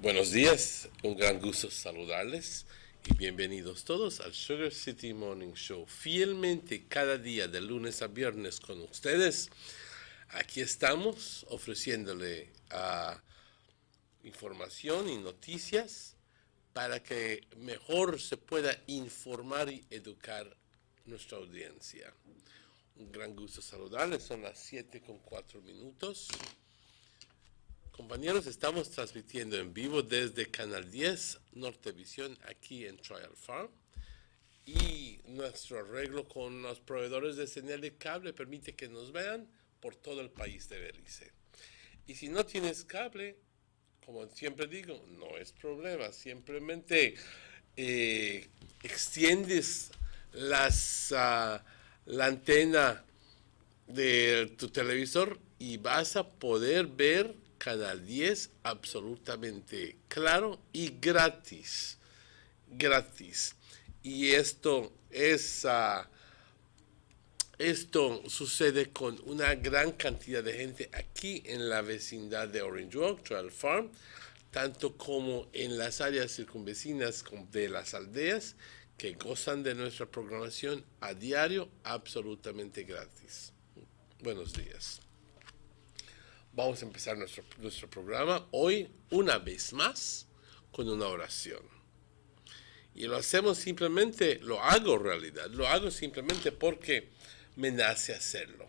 Buenos días, un gran gusto saludarles y bienvenidos todos al Sugar City Morning Show. Fielmente cada día de lunes a viernes con ustedes. Aquí estamos ofreciéndole información y noticias para que mejor se pueda informar y educar nuestra audiencia. Un gran gusto saludarles, son las 7:04. Compañeros, estamos transmitiendo en vivo desde Canal 10 Nortevisión aquí en Trial Farm, y nuestro arreglo con los proveedores de señal de cable permite que nos vean por todo el país de Belice. Y si no tienes cable, como siempre digo, no es problema, simplemente extiendes la antena de tu televisor y vas a poder ver Canal 10 absolutamente claro y gratis. Y esto sucede con una gran cantidad de gente aquí en la vecindad de Orange Walk, Trail Farm, tanto como en las áreas circunvecinas de las aldeas que gozan de nuestra programación a diario absolutamente gratis. Buenos días. Vamos a empezar nuestro programa hoy una vez más con una oración. Y lo hacemos simplemente, lo hago simplemente porque me nace hacerlo.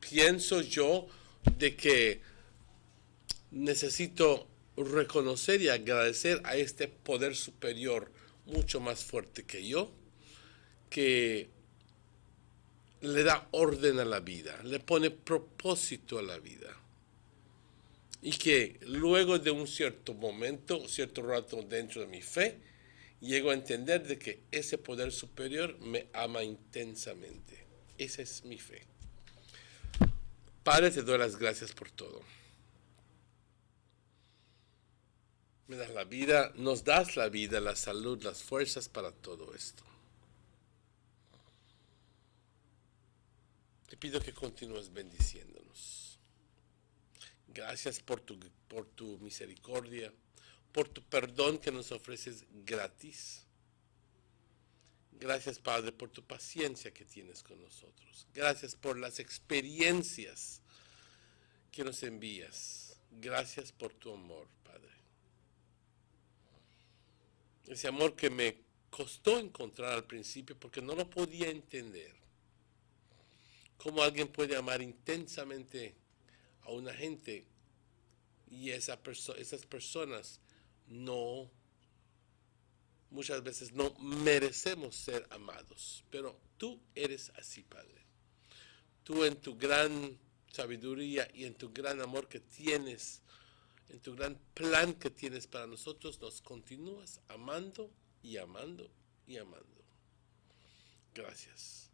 Pienso yo de que necesito reconocer y agradecer a este poder superior mucho más fuerte que yo, que le da orden a la vida, le pone propósito a la vida. Y que luego de un cierto rato dentro de mi fe, llego a entender de que ese poder superior me ama intensamente. Esa es mi fe. Padre, te doy las gracias por todo. Me das la vida, nos das la vida, la salud, las fuerzas para todo esto. Te pido que continúes bendiciéndonos. Gracias por tu misericordia, por tu perdón que nos ofreces gratis. Gracias, Padre, por tu paciencia que tienes con nosotros. Gracias por las experiencias que nos envías. Gracias por tu amor, Padre. Ese amor que me costó encontrar al principio porque no lo podía entender. ¿Cómo alguien puede amar intensamente a una gente y esas personas muchas veces no merecemos ser amados? Pero tú eres así, Padre. Tú, en tu gran sabiduría y en tu gran amor que tienes, en tu gran plan que tienes para nosotros, nos continúas amando y amando y amando. Gracias.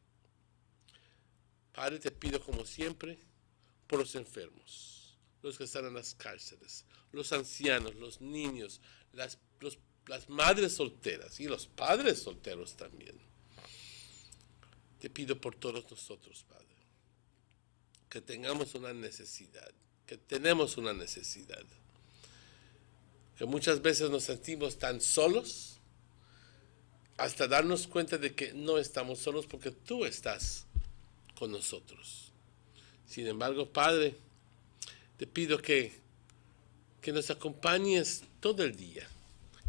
Padre, te pido como siempre por los enfermos, los que están en las cárceles, los ancianos, los niños, las madres solteras y los padres solteros también. Te pido por todos nosotros, Padre, que tenemos una necesidad, que muchas veces nos sentimos tan solos hasta darnos cuenta de que no estamos solos porque tú estás con nosotros. Sin embargo, Padre, te pido que nos acompañes todo el día,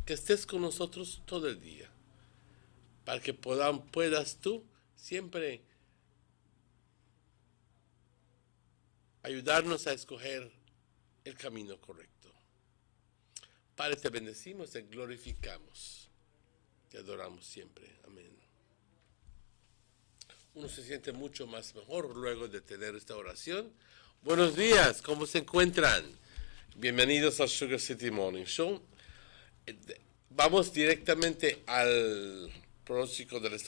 que estés con nosotros todo el día, para que puedas tú siempre ayudarnos a escoger el camino correcto. Padre, te bendecimos, te glorificamos, te adoramos siempre. Amén. Uno se siente mucho más mejor luego de tener esta oración. Buenos días, ¿cómo se encuentran? Bienvenidos al Sugar City Morning Show. Vamos directamente al pronóstico del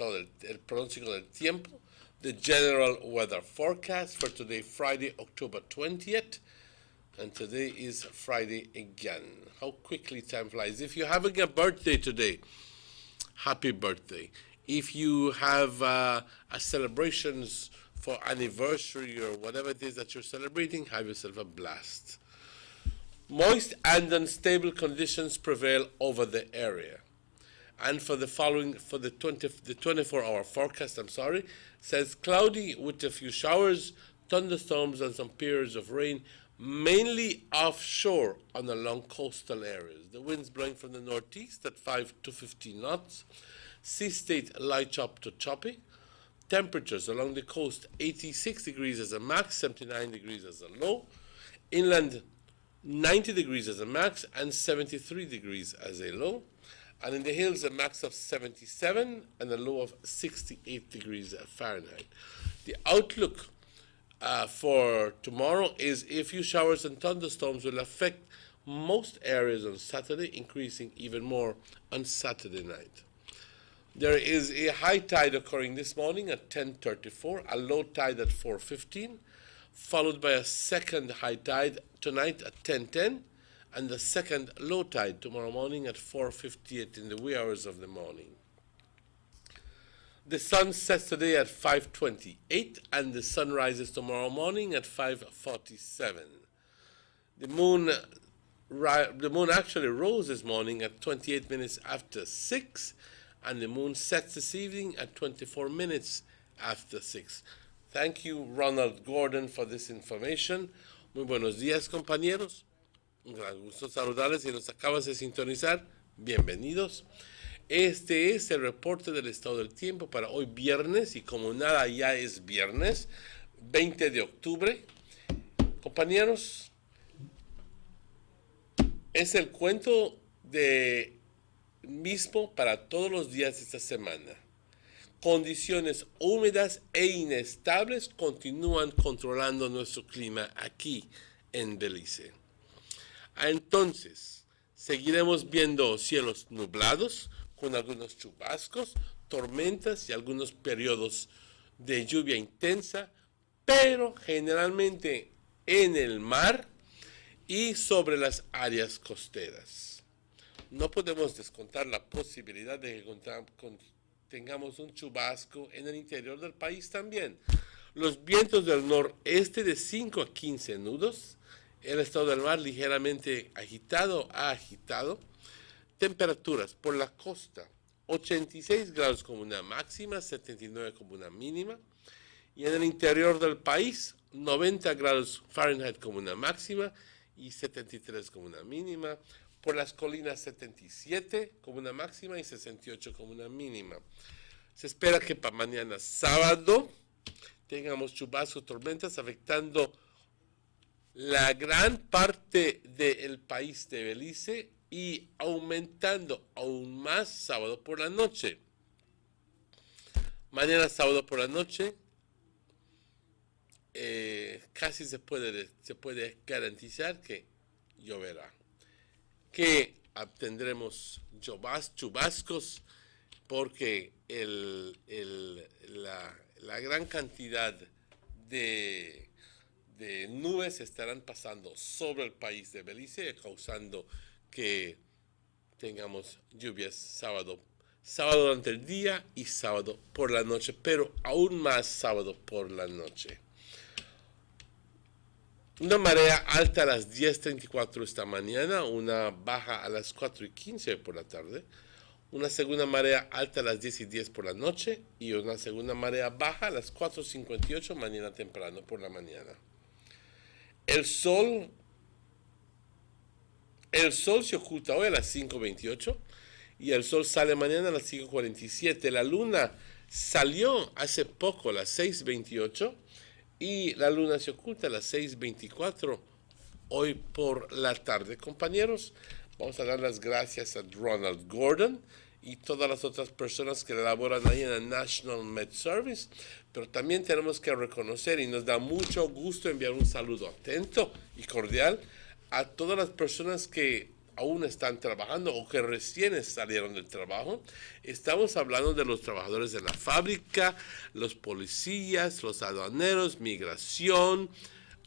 pronóstico del tiempo. The General Weather Forecast for today, Friday, October 20th. And today is Friday again. How quickly time flies. If you're having a birthday today, happy birthday. If you have celebrations for anniversary or whatever it is that you're celebrating. Have yourself a blast. Moist and unstable conditions prevail over the area. And for the 24-hour forecast, says cloudy with a few showers, thunderstorms, and some periods of rain, mainly offshore on along coastal areas. The winds blowing from the northeast at 5 to 15 knots. Sea state light chop to choppy. Temperatures along the coast 86 degrees as a max, 79 degrees as a low. Inland 90 degrees as a max and 73 degrees as a low. And in the hills, a max of 77 and a low of 68 degrees Fahrenheit. The outlook for tomorrow is a few showers and thunderstorms will affect most areas on Saturday, increasing even more on Saturday night. There is a high tide occurring this morning at 10:34, a low tide at 4:15, followed by a second high tide tonight at 10:10, and the second low tide tomorrow morning at 4:58 in the wee hours of the morning. The sun sets today at 5:28, and the sun rises tomorrow morning at 5:47. The moon actually rose this morning at 28 minutes after 6, and the moon sets this evening at 24 minutes after 6. Thank you, Ronald Gordon, for this information. Muy buenos días, compañeros. Un gran gusto saludarles. Si nos acabas de sintonizar, bienvenidos. Este es el reporte del estado del tiempo para hoy viernes, y como nada ya es viernes, 20 de octubre. Compañeros, es el cuento de mismo para todos los días de esta semana. Condiciones húmedas e inestables continúan controlando nuestro clima aquí en Belice. Entonces, seguiremos viendo cielos nublados con algunos chubascos, tormentas y algunos periodos de lluvia intensa, pero generalmente en el mar y sobre las áreas costeras. No podemos descontar la posibilidad de que tengamos un chubasco en el interior del país también. Los vientos del noreste de 5 a 15 nudos, el estado del mar ligeramente agitado a agitado. Temperaturas por la costa, 86 grados como una máxima, 79 como una mínima. Y en el interior del país, 90 grados Fahrenheit como una máxima y 73 como una mínima. Por las colinas, 77 como una máxima y 68 como una mínima. Se espera que para mañana sábado tengamos chubascos, tormentas afectando la gran parte del país de Belice y aumentando aún más sábado por la noche. Mañana sábado por la noche casi se puede garantizar que lloverá, que obtendremos chubascos porque la gran cantidad de nubes estarán pasando sobre el país de Belice, causando que tengamos lluvias sábado durante el día y sábado por la noche, pero aún más sábado por la noche. Una marea alta a las 10:34 esta mañana, una baja a las 4:15 por la tarde, una segunda marea alta a las 10:10 por la noche y una segunda marea baja a las 4:58 mañana temprano por la mañana. El sol se oculta hoy a las 5:28 y el sol sale mañana a las 5:47. La luna salió hace poco a las 6:28 y la luna se oculta a las 6:24 hoy por la tarde. Compañeros, vamos a dar las gracias a Ronald Gordon y todas las otras personas que laboran ahí en el National Med Service, pero también tenemos que reconocer, y nos da mucho gusto enviar un saludo atento y cordial a todas las personas que aún están trabajando o que recién salieron del trabajo. Estamos hablando de los trabajadores de la fábrica, los policías, los aduaneros, migración,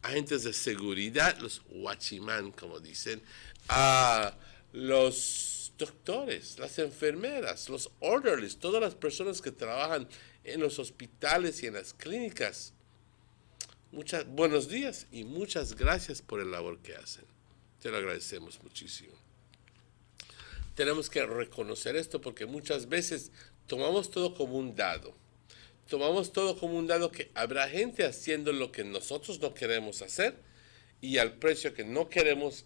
agentes de seguridad, los watchman, como dicen, los doctores, las enfermeras, los orderlies, todas las personas que trabajan en los hospitales y en las clínicas. Buenos días y muchas gracias por el labor que hacen. Te lo agradecemos muchísimo. Tenemos que reconocer esto porque muchas veces tomamos todo como un dado. Tomamos todo como un dado que habrá gente haciendo lo que nosotros no queremos hacer y al precio que no queremos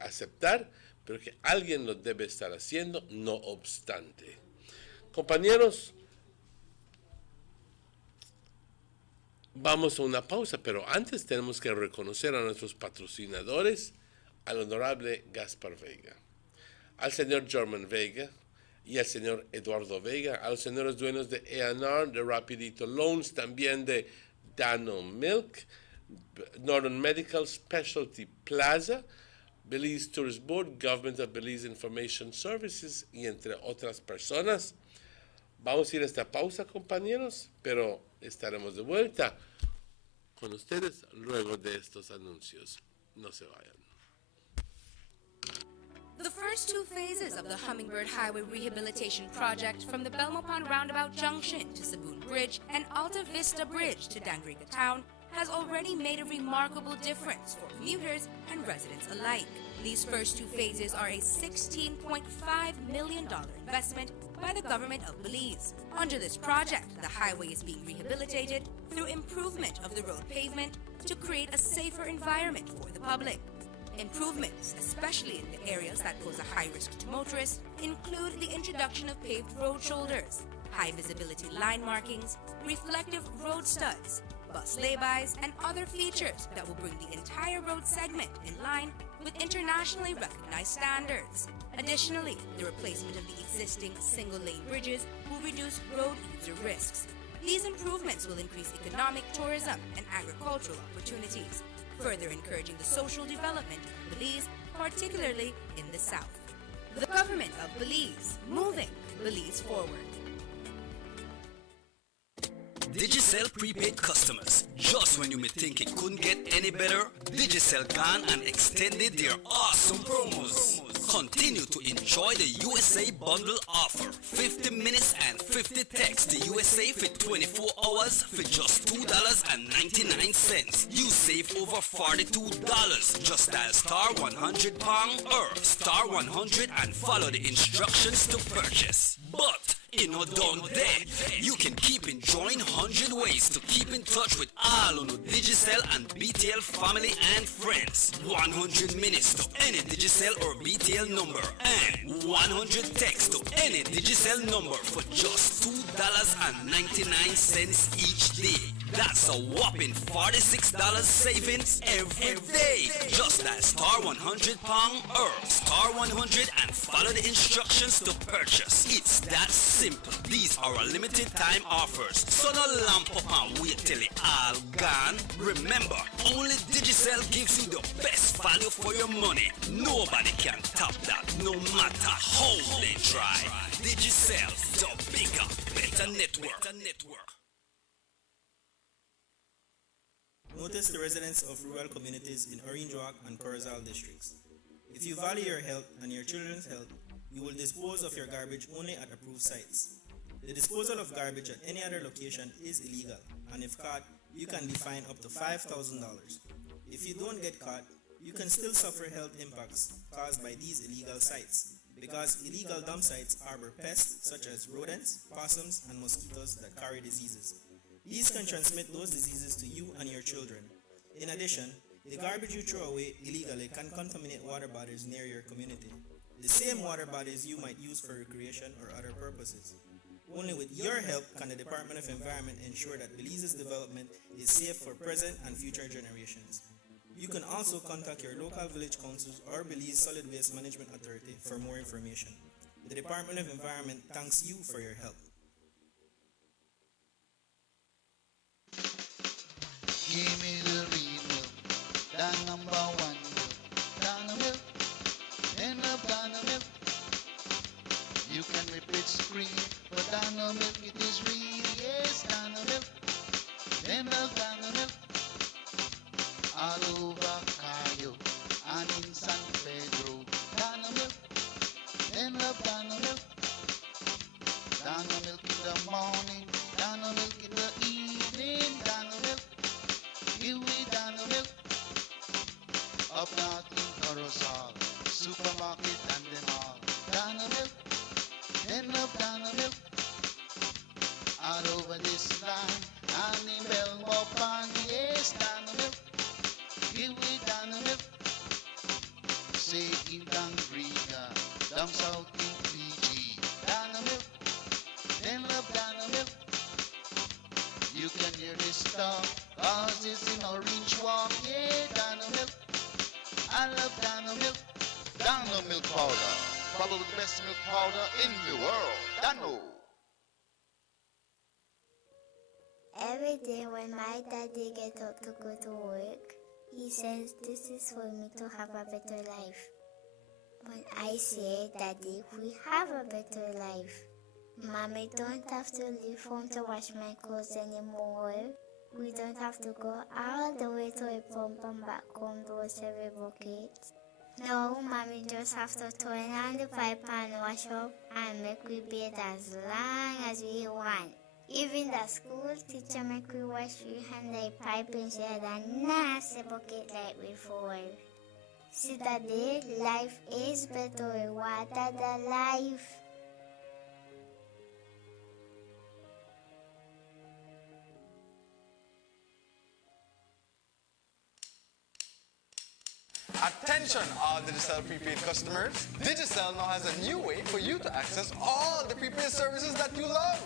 aceptar, pero que alguien lo debe estar haciendo, no obstante. Compañeros, vamos a una pausa, pero antes tenemos que reconocer a nuestros patrocinadores, al honorable Gaspar Vega, al señor German Vega y al señor Eduardo Vega, a los señores dueños de A&R, de Rapidito Loans, también de Dano Milk, Northern Medical Specialty Plaza, Belize Tourist Board, Government of Belize Information Services y entre otras personas. Vamos a ir a esta pausa, compañeros, pero estaremos de vuelta con ustedes luego de estos anuncios. No se vayan. The first two phases of the Hummingbird Highway Rehabilitation Project from the Belmopon Roundabout Junction to Saboon Bridge and Alta Vista Bridge to Dangriga Town has already made a remarkable difference for commuters and residents alike. These first two phases are a $16.5 million investment by the government of Belize. Under this project, the highway is being rehabilitated through improvement of the road pavement to create a safer environment for the public. Improvements, especially in the areas that pose a high risk to motorists, include the introduction of paved road shoulders, high visibility line markings, reflective road studs, bus laybys, and other features that will bring the entire road segment in line with internationally recognized standards. Additionally, the replacement of the existing single-lane bridges will reduce road user risks. These improvements will increase economic, tourism, and agricultural opportunities, further encouraging the social development of Belize, particularly in the south. The government of Belize, moving Belize forward. Digicel prepaid customers. Just when you may think it couldn't get any better, Digicel gone and extended their awesome promos. Continue to enjoy the USA bundle offer. 50 minutes and 50 texts to USA for 24 hours for just $2.99. You save over $42. Just dial star 100 pound or star 100 and follow the instructions to purchase. But done there. You can keep enjoying 100 ways to keep in touch with all on the Digicel and BTL family and friends. 100 minutes to any Digicel or BTL number and 100 texts to any Digicel number for just $2.99 each day. That's a whopping $46 savings every day. Just dial star 100 pound or star 100 and follow the instructions to purchase. It's that simple. These are a limited time offers, so no lamp up and wait till it all gone. Remember, only Digicel gives you the best value for your money. Nobody can top that, no matter how they try. Digicel, the bigger, better network. Notice the residents of rural communities in Orange Walk and Corozal districts. If you value your health and your children's health, you will dispose of your garbage only at approved sites. The disposal of garbage at any other location is illegal, and if caught, you can be fined up to $5,000. If you don't get caught, you can still suffer health impacts caused by these illegal sites, because illegal dump sites harbor pests such as rodents, possums, and mosquitoes that carry diseases. These can transmit those diseases to you and your children. In addition, the garbage you throw away illegally can contaminate water bodies near your community, the same water bodies you might use for recreation or other purposes. Only with your help can the Department of Environment ensure that Belize's development is safe for present and future generations. You can also contact your local village councils or Belize Solid Waste Management Authority for more information. The Department of Environment thanks you for your help. Give me the real milk, the number one milk, Dano milk, then love Dano milk. You can rip it scream, but Dano milk it is real, yes, Dano milk, then love Dano milk. All over Cayo and in San Pedro, Dano milk, then love Dano milk. Dano milk in the morning, Dano milk in the evening, Dano milk. You all over this land. And in Belmont, yes, down the milk. Give me down the milk. Say in Dangrika, down south in Fiji. Down the milk. Then love down the milk. You can hear this stuff, cause it's in Orange Walk. Yeah, down the milk. I love down the milk. Down the milk powder. Probably the best milk powder in the world. Dano. Every day when my daddy get up to go to work, he says this is for me to have a better life. But I say, Daddy, we have a better life. Mommy don't have to leave home to wash my clothes anymore. We don't have to go all the way to a pump and back home to wash every bucket. No, Mommy just have to turn on the pipe and wash up and make we bathe as long as we want. Even the school teacher make we wash we hand the pipe instead of nasty bucket like before. See Daddy, life is better. Water the life. Attention all Digicel prepaid customers. Digicel now has a new way for you to access all the prepaid services that you love.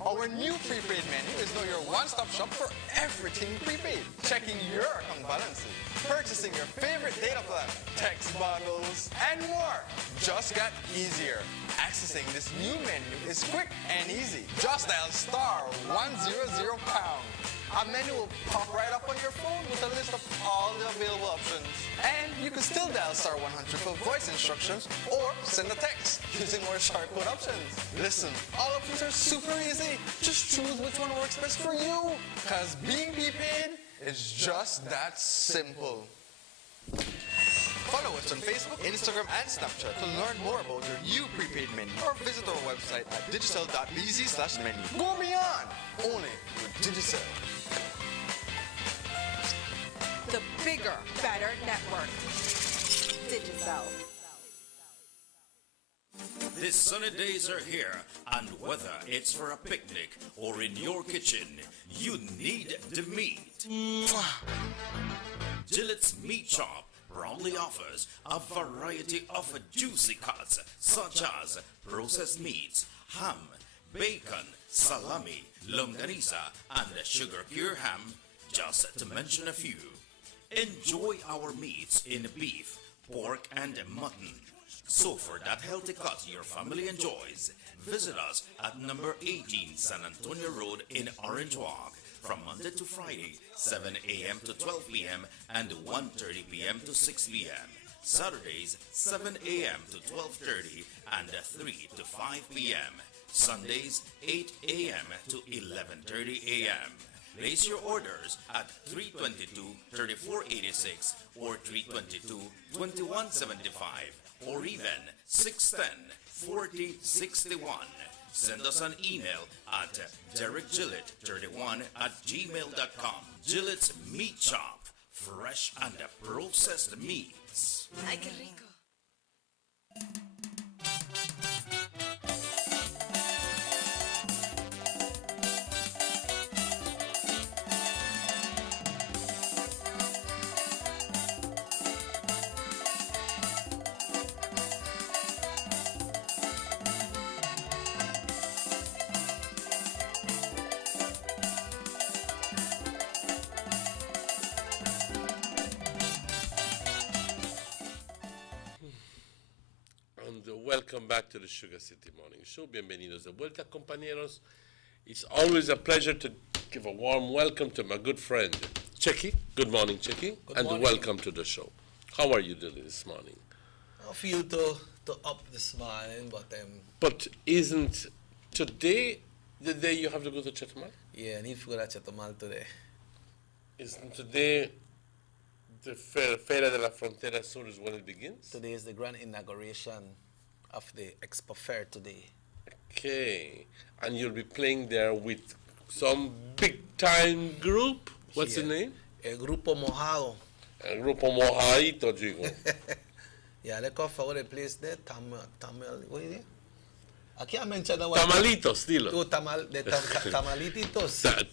Our new prepaid menu is now your one-stop shop for everything prepaid. Checking your account balances, purchasing your favorite data plan, text bundles, and more. Just got easier. Accessing this new menu is quick and easy. Just dial *100#. A menu will pop right up on your phone with a list of all the available options. And you can still dial *100 for voice instructions or send a text using more shortcut options. Listen, all options are super easy. Just choose which one works best for you. Because being prepaid is just that simple. Follow us on Facebook, Instagram, and Snapchat to learn more about your new prepaid menu or visit our website at digicel.bz/menu. Go beyond! Only with Digicel. The bigger, better network. Digicel. The sunny days are here, and whether it's for a picnic or in your kitchen, you need the meat. Gillette's Meat Shop proudly offers a variety of juicy cuts such as processed meats, ham, bacon, salami, longaniza, and sugar cure ham, just to mention a few. Enjoy our meats in beef, pork, and mutton. So for that healthy cut your family enjoys, visit us at number 18 San Antonio Road in Orange Walk from Monday to Friday, 7 a.m. to 12 p.m. and 1:30 p.m. to 6 p.m. Saturdays, 7 a.m. to 12:30 and 3 to 5 p.m. Sundays, 8 a.m. to 11:30 a.m. Place your orders at 322-3486 or 322-2175 or even 610-4061. Send us an email at derekgillett31@gmail.com. Gillette's Meat Shop, fresh and processed meats. Ay, qué rico. Welcome back to the Sugar City Morning Show. Bienvenidos de vuelta, compañeros. It's always a pleasure to give a warm welcome to my good friend, Checky. Good morning, Checky. And morning. Welcome to the show. How are you doing this morning? I feel to up this morning, But isn't today the day you have to go to Chetumal? yeah, I need to go to Chetumal today. Isn't today the Feria de la Frontera Sur is when it begins? Today is the grand inauguration of the Expo Fair today. Okay. And you'll be playing there with some big-time group? What's the name? El Grupo Mojado. El Grupo Mojadito, digo. Yeah, they call for the place there, Tamil, what is it? I can't mention the one. Tamalitos, dilo. Oh, Tamalititos.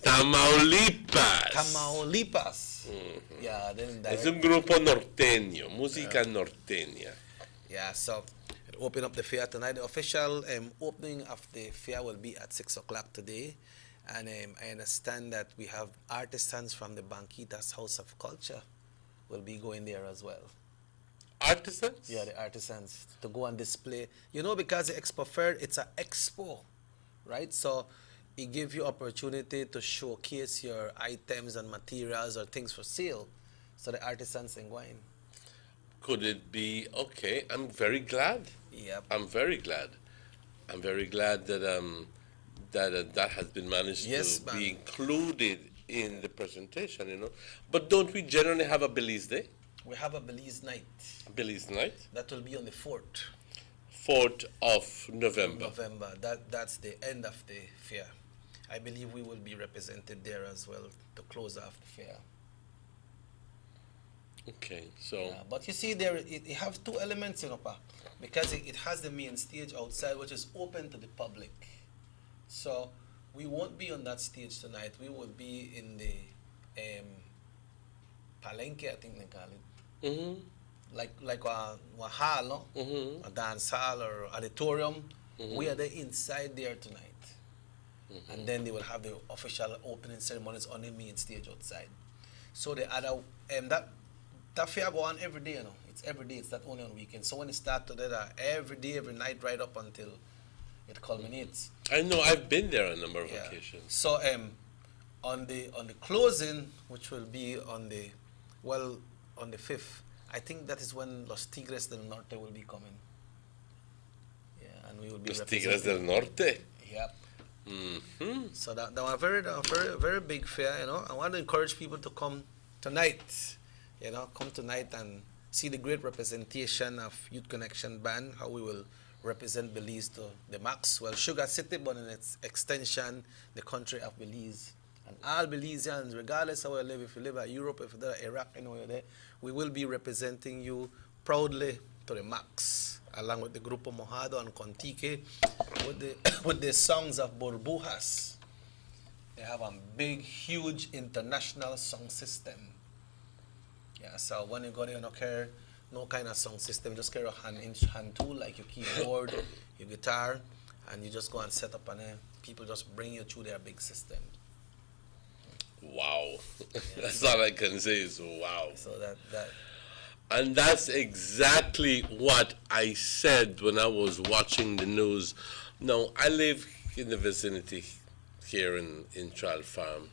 Tamaulipas. Tamaulipas. Yeah, then Es un grupo norteño, música norteña. Yeah, so open up the fair tonight. The official opening of the fair will be at 6 o'clock today. And I understand that we have artisans from the Banquitas House of Culture will be going there as well. Artisans? Yeah, the artisans to go and display. You know, because the Expo Fair, it's an expo, right? So it gives you opportunity to showcase your items and materials or things for sale. So the artisans can go in. Could it be okay? I'm very glad. Yep. I'm very glad. I'm very glad that that has been managed Yes, to ma'am. be included in the presentation, you know. But don't we generally have a Belize Day? We have a Belize night. Belize night? That will be on the 4th. 4th of November. That's the end of the fair. I believe we will be represented there as well to close off the fair. Okay, so Yeah, but you see there, it have two elements, you know, Pa, because it has the main stage outside, which is open to the public. So we won't be on that stage tonight. We will be in the palenque, I think they call it. Like a hall, no? A dance hall or auditorium. We are there inside there tonight. And then they will have the official opening ceremonies on the main stage outside. So the other, that fair go on every day, you know. It's every day, it's not only on weekends. So when it starts today, every day, every night, right up until it culminates. I know I've been there a number of Yeah. occasions. So on the closing, which will be on the 5th, I think that is when Los Tigres del Norte will be coming. Yeah, and we will be Los Tigres del representing. Norte. Yep. So that was a very big fair, you know. I want to encourage people to come tonight, you know, come tonight and see the great representation of Youth Connection Band, how we will represent Belize to the max. Well, Sugar City, but in its extension, the country of Belize. And all Belizeans, regardless of where you live, if you live in Europe, if you live in Iraq, you know, you're there, we will be representing you proudly to the max, along with the Grupo Mojado and Contique, with the songs of Burbujas. They have a big, huge international song system. Yeah, so when you go there, you don't care no kind of sound system, just carry a hand tool like your keyboard, your guitar, and you just go and set up, and people just bring you through their big system. Wow. That's all I can say is wow. So that And that's exactly what I said when I was watching the news. Now, I live in the vicinity here in Trial Farm,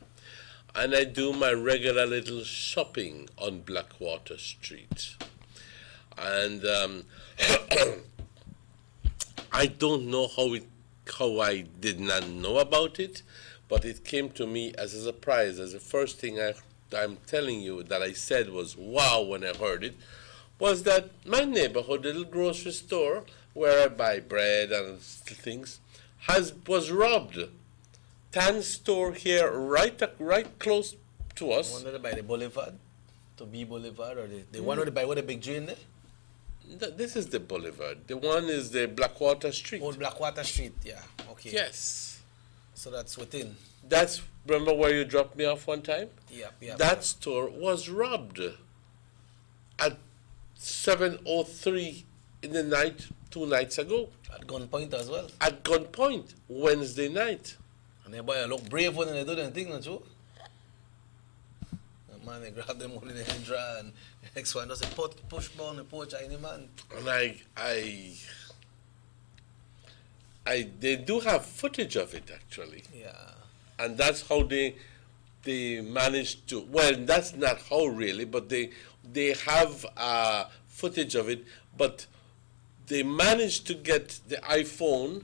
and I do my regular little shopping on Blackwater Street. And I don't know how I did not know about it, but it came to me as a surprise. As the first thing I'm telling you that I said was wow when I heard it, was that my neighborhood little grocery store where I buy bread and things was robbed. Tan store here right close to us. one that by the Boulevard, to B Boulevard, or the one with the big drain there? This is the boulevard. The one is the Blackwater Street. Oh, Blackwater Street, yeah. Okay. Yes. So that's within. That's, remember where you dropped me off one time? Yeah. That store was robbed at 7:03 in the night 2 nights ago. At gunpoint as well. At gunpoint, Wednesday night. And they boy look brave when they do them thing, don't you? Man, they grab them one in the hand drawer, and the next one does a push down the porch at any man. And they do have footage of it actually. Yeah. And that's how they managed to, well, that's not how really, but they have footage of it, but they managed to get the iPhone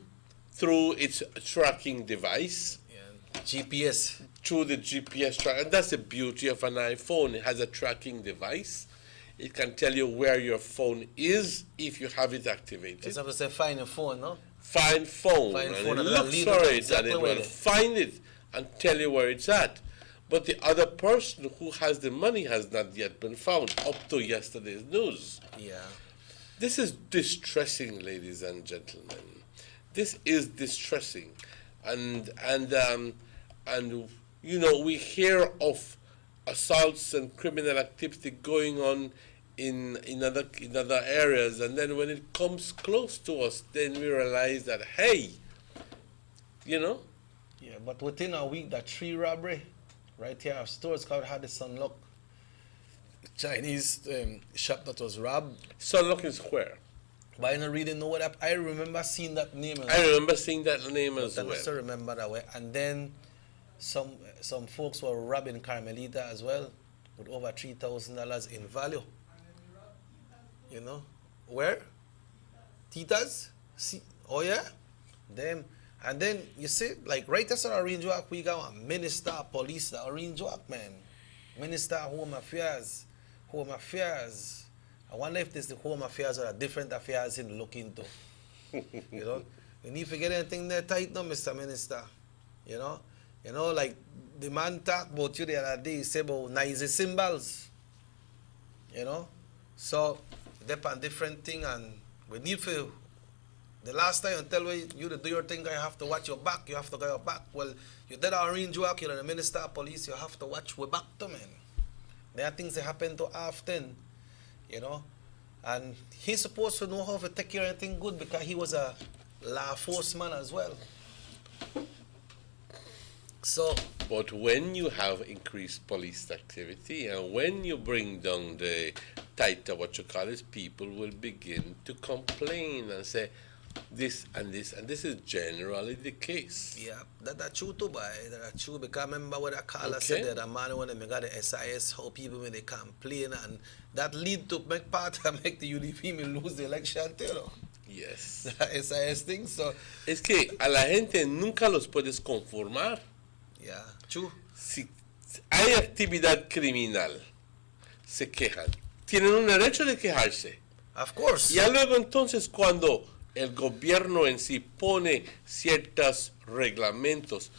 through its tracking device. Yeah. GPS. Through the GPS track, and that's the beauty of an iPhone. It has a tracking device. It can tell you where your phone is if you have it activated. Just have to say find your phone, no? Find phone, Find and phone, it and looks lead for it it, exactly and it where will it is. find it and tell you where it's at. But the other person who has the money has not yet been found, up to yesterday's news. Yeah. This is distressing, ladies and gentlemen. This is distressing, and you know, we hear of assaults and criminal activity going on in other areas, and then when it comes close to us, then we realize that, hey, you know. Yeah, but within a week, that 3 robbery right here, our stores called Haddison Look, Chinese shop that was robbed. Sunlock is where? But I don't really know what I remember seeing that name. I remember seeing that name as I well. still remember that way. And then some folks were robbing Carmelita as well with over $3,000 in value. You know? Where? Titas? See? Oh yeah? Them. And then you see, like right outside Orange Walk, we got a minister of police at Orange Walk, man. Minister of Home Affairs. Home Affairs. I wonder if this the Home Affairs or a different affairs in look into. You know? You need to get anything there tight now, Mr. Minister. You know? You know, like the man talked about you the other day, he said about noisy symbols. You know? So, they're a different thing, and we need to, the last time until you to do your thing, you have to watch your back, you have to go your back. Well, you did our Orange Walk, you're the Minister of Police, you have to watch your back to, man. There are things that happen too often, you know? And he's supposed to know how to take care of anything good because he was a law enforcement as well. So, but when you have increased police activity and when you bring down the tighter, what you call it, people will begin to complain and say this and this, and this is generally the case. Yeah, that's true too, boy. That's true, because I remember what I caller said that a man when they got the SIS, how people when they complain, and that lead to make part and make the UDP lose the election, you know. Yes. The SIS thing, so. Es que a la gente nunca los puedes conformar. Yeah, true. Si hay actividad criminal, se quejan. Tienen un derecho de quejarse. Of course. Y luego entonces cuando el gobierno en sí pone ciertos reglamentos,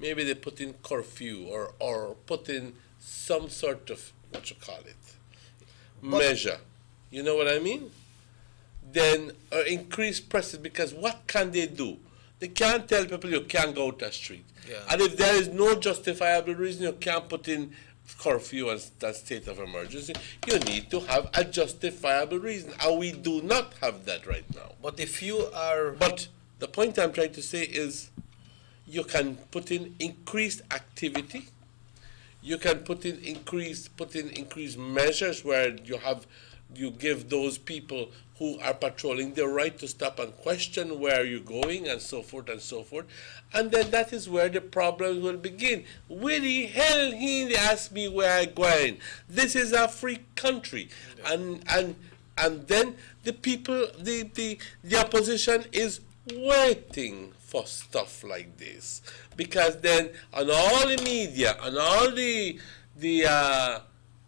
maybe they put in curfew or put in some sort of, what you call it, measure. You know what I mean? Then increase prices, because what can they do? They can't tell people you can't go to the street. Yeah. And if there is no justifiable reason, you can't put in curfew and that state of emergency. You need to have a justifiable reason, and we do not have that right now. But if you are... But the point I'm trying to say is you can put in increased activity. You can put in increased measures where you give those people who are patrolling the right to stop and question where you're going and so forth and so forth. And then that is where the problems will begin. Where the hell he ask me where I'm going? This is a free country. And then the people, the opposition is waiting for stuff like this. Because then on all the media, on all the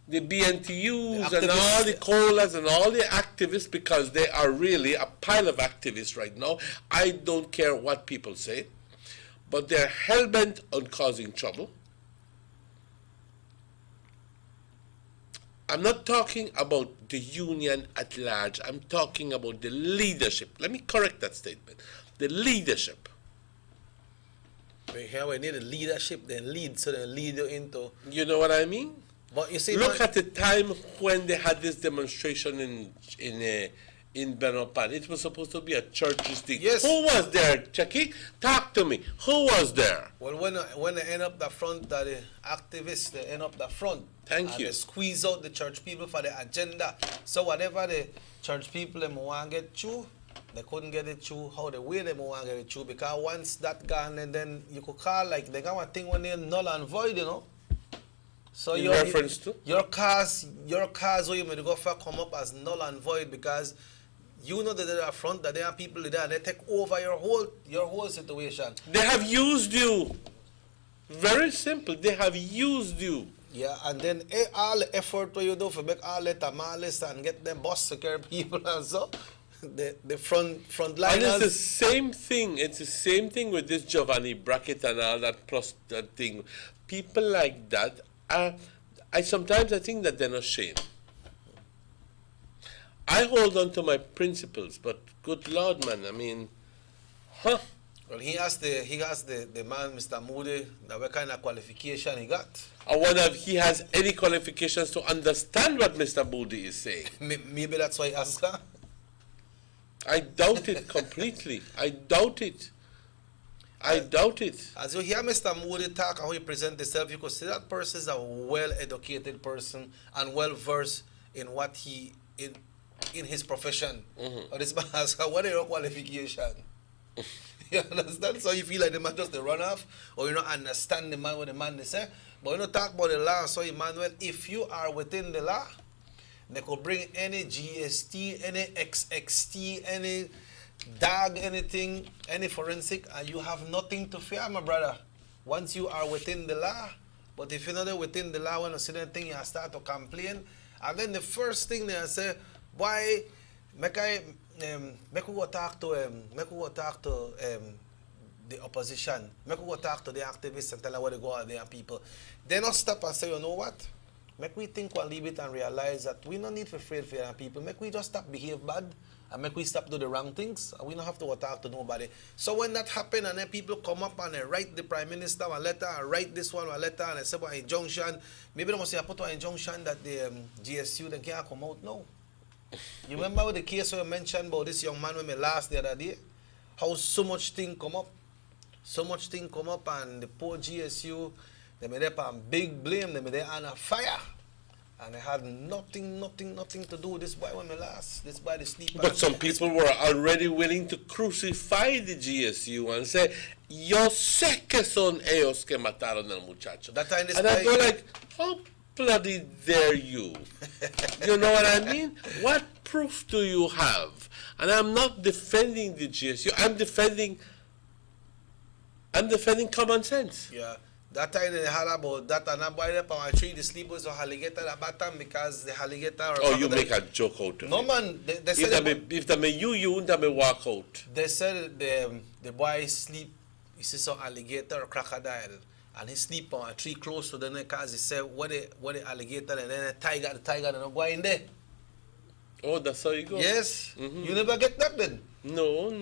BNTUs and all the colas and all the activists, because they are really a pile of activists right now. I don't care what people say, but they're hell-bent on causing trouble. I'm not talking about the union at large. I'm talking about the leadership. Let me correct that statement. The leadership. Here we need a leadership, then lead, so they lead you into... You know what I mean? But you see, look at the time when they had this demonstration in Benopan. It was supposed to be a church's thing. Yes. Who was there, Chucky? Talk to me. Who was there? Well, when they end up the front, the activists, they end up the front. Thank you. They squeeze out the church people for the agenda. So whatever the church people them want to get through, they couldn't get it through how the way they want to get it through. Because once that gone, and then you could call, like, they got a thing when they're null and void, you know. So in reference to? Your cars where you may go for come up as null and void, because you know that they're front, that there are people there, and they take over your whole situation. They have used you. Very simple. They have used you. Yeah, and then all the effort what you do for make all the tamales and get them bus secure people and so, the front liners. And it's the same thing. It's the same thing with this Giovanni Brackett and all that plus that thing. People like that. I sometimes think that they're not ashamed. I hold on to my principles, but good Lord, man, I mean, Huh? Well, he asked the man, Mr. Moody, that what kind of qualification he got. I wonder if he has any qualifications to understand what Mr. Moody is saying. Maybe that's why he asked her. I doubt it completely. I doubt it. I doubt it. As you hear Mr. Moody talk and how he present himself, you could see that person is a well-educated person and well-versed in what he in his profession. Or this man asks, what are your qualifications? You understand? So you feel like the man just the run off, or you don't understand the man what the man they say. But you don't talk about the law. So Emmanuel, if you are within the law, they could bring any GST, any XXT, any DAG, anything, any forensic, and you have nothing to fear, my brother. Once you are within the law. But if you're not within the law, when you see anything, you start to complain. And then the first thing they say, why make we go talk to the opposition, make we go talk to the activists and tell them what they go out there people. They not stop and say, you know what? Make we think a little bit and realize that we don't need to afraid for people. Make we just stop behave bad and make we stop do the wrong things. And we don't have to go talk to nobody. So when that happen and then people come up and they write the Prime Minister a letter and write this one a letter and they say about injunction, maybe they must say I put an injunction that the GSU then can't come out now. You remember the case where you mentioned about this young man when we last the other day? How so much thing come up? So much thing come up and the poor GSU, they made up a big blame, they made it on a fire. And they had nothing to do with this boy when we last. This boy the sleep. But some people were already willing to crucify the GSU and say, yo sé que son ellos que mataron al muchacho. That time this and I go like, how bloody dare you? You know what I mean? What proof do you have? And I'm not defending the GSU. I'm defending common sense. Yeah. That time they had about that and that boy up on a tree, the sleep was a alligator at that time because the alligator. Oh, you make a joke out of no, it. No man, they said if they you wouldn't have walk out. They said the boy sleep, he sees some alligator or crocodile, and he sleep on a tree close to the neck because he said what the alligator and then the tiger and go in there. Oh, that's how you go. Yes. You never get that then. No.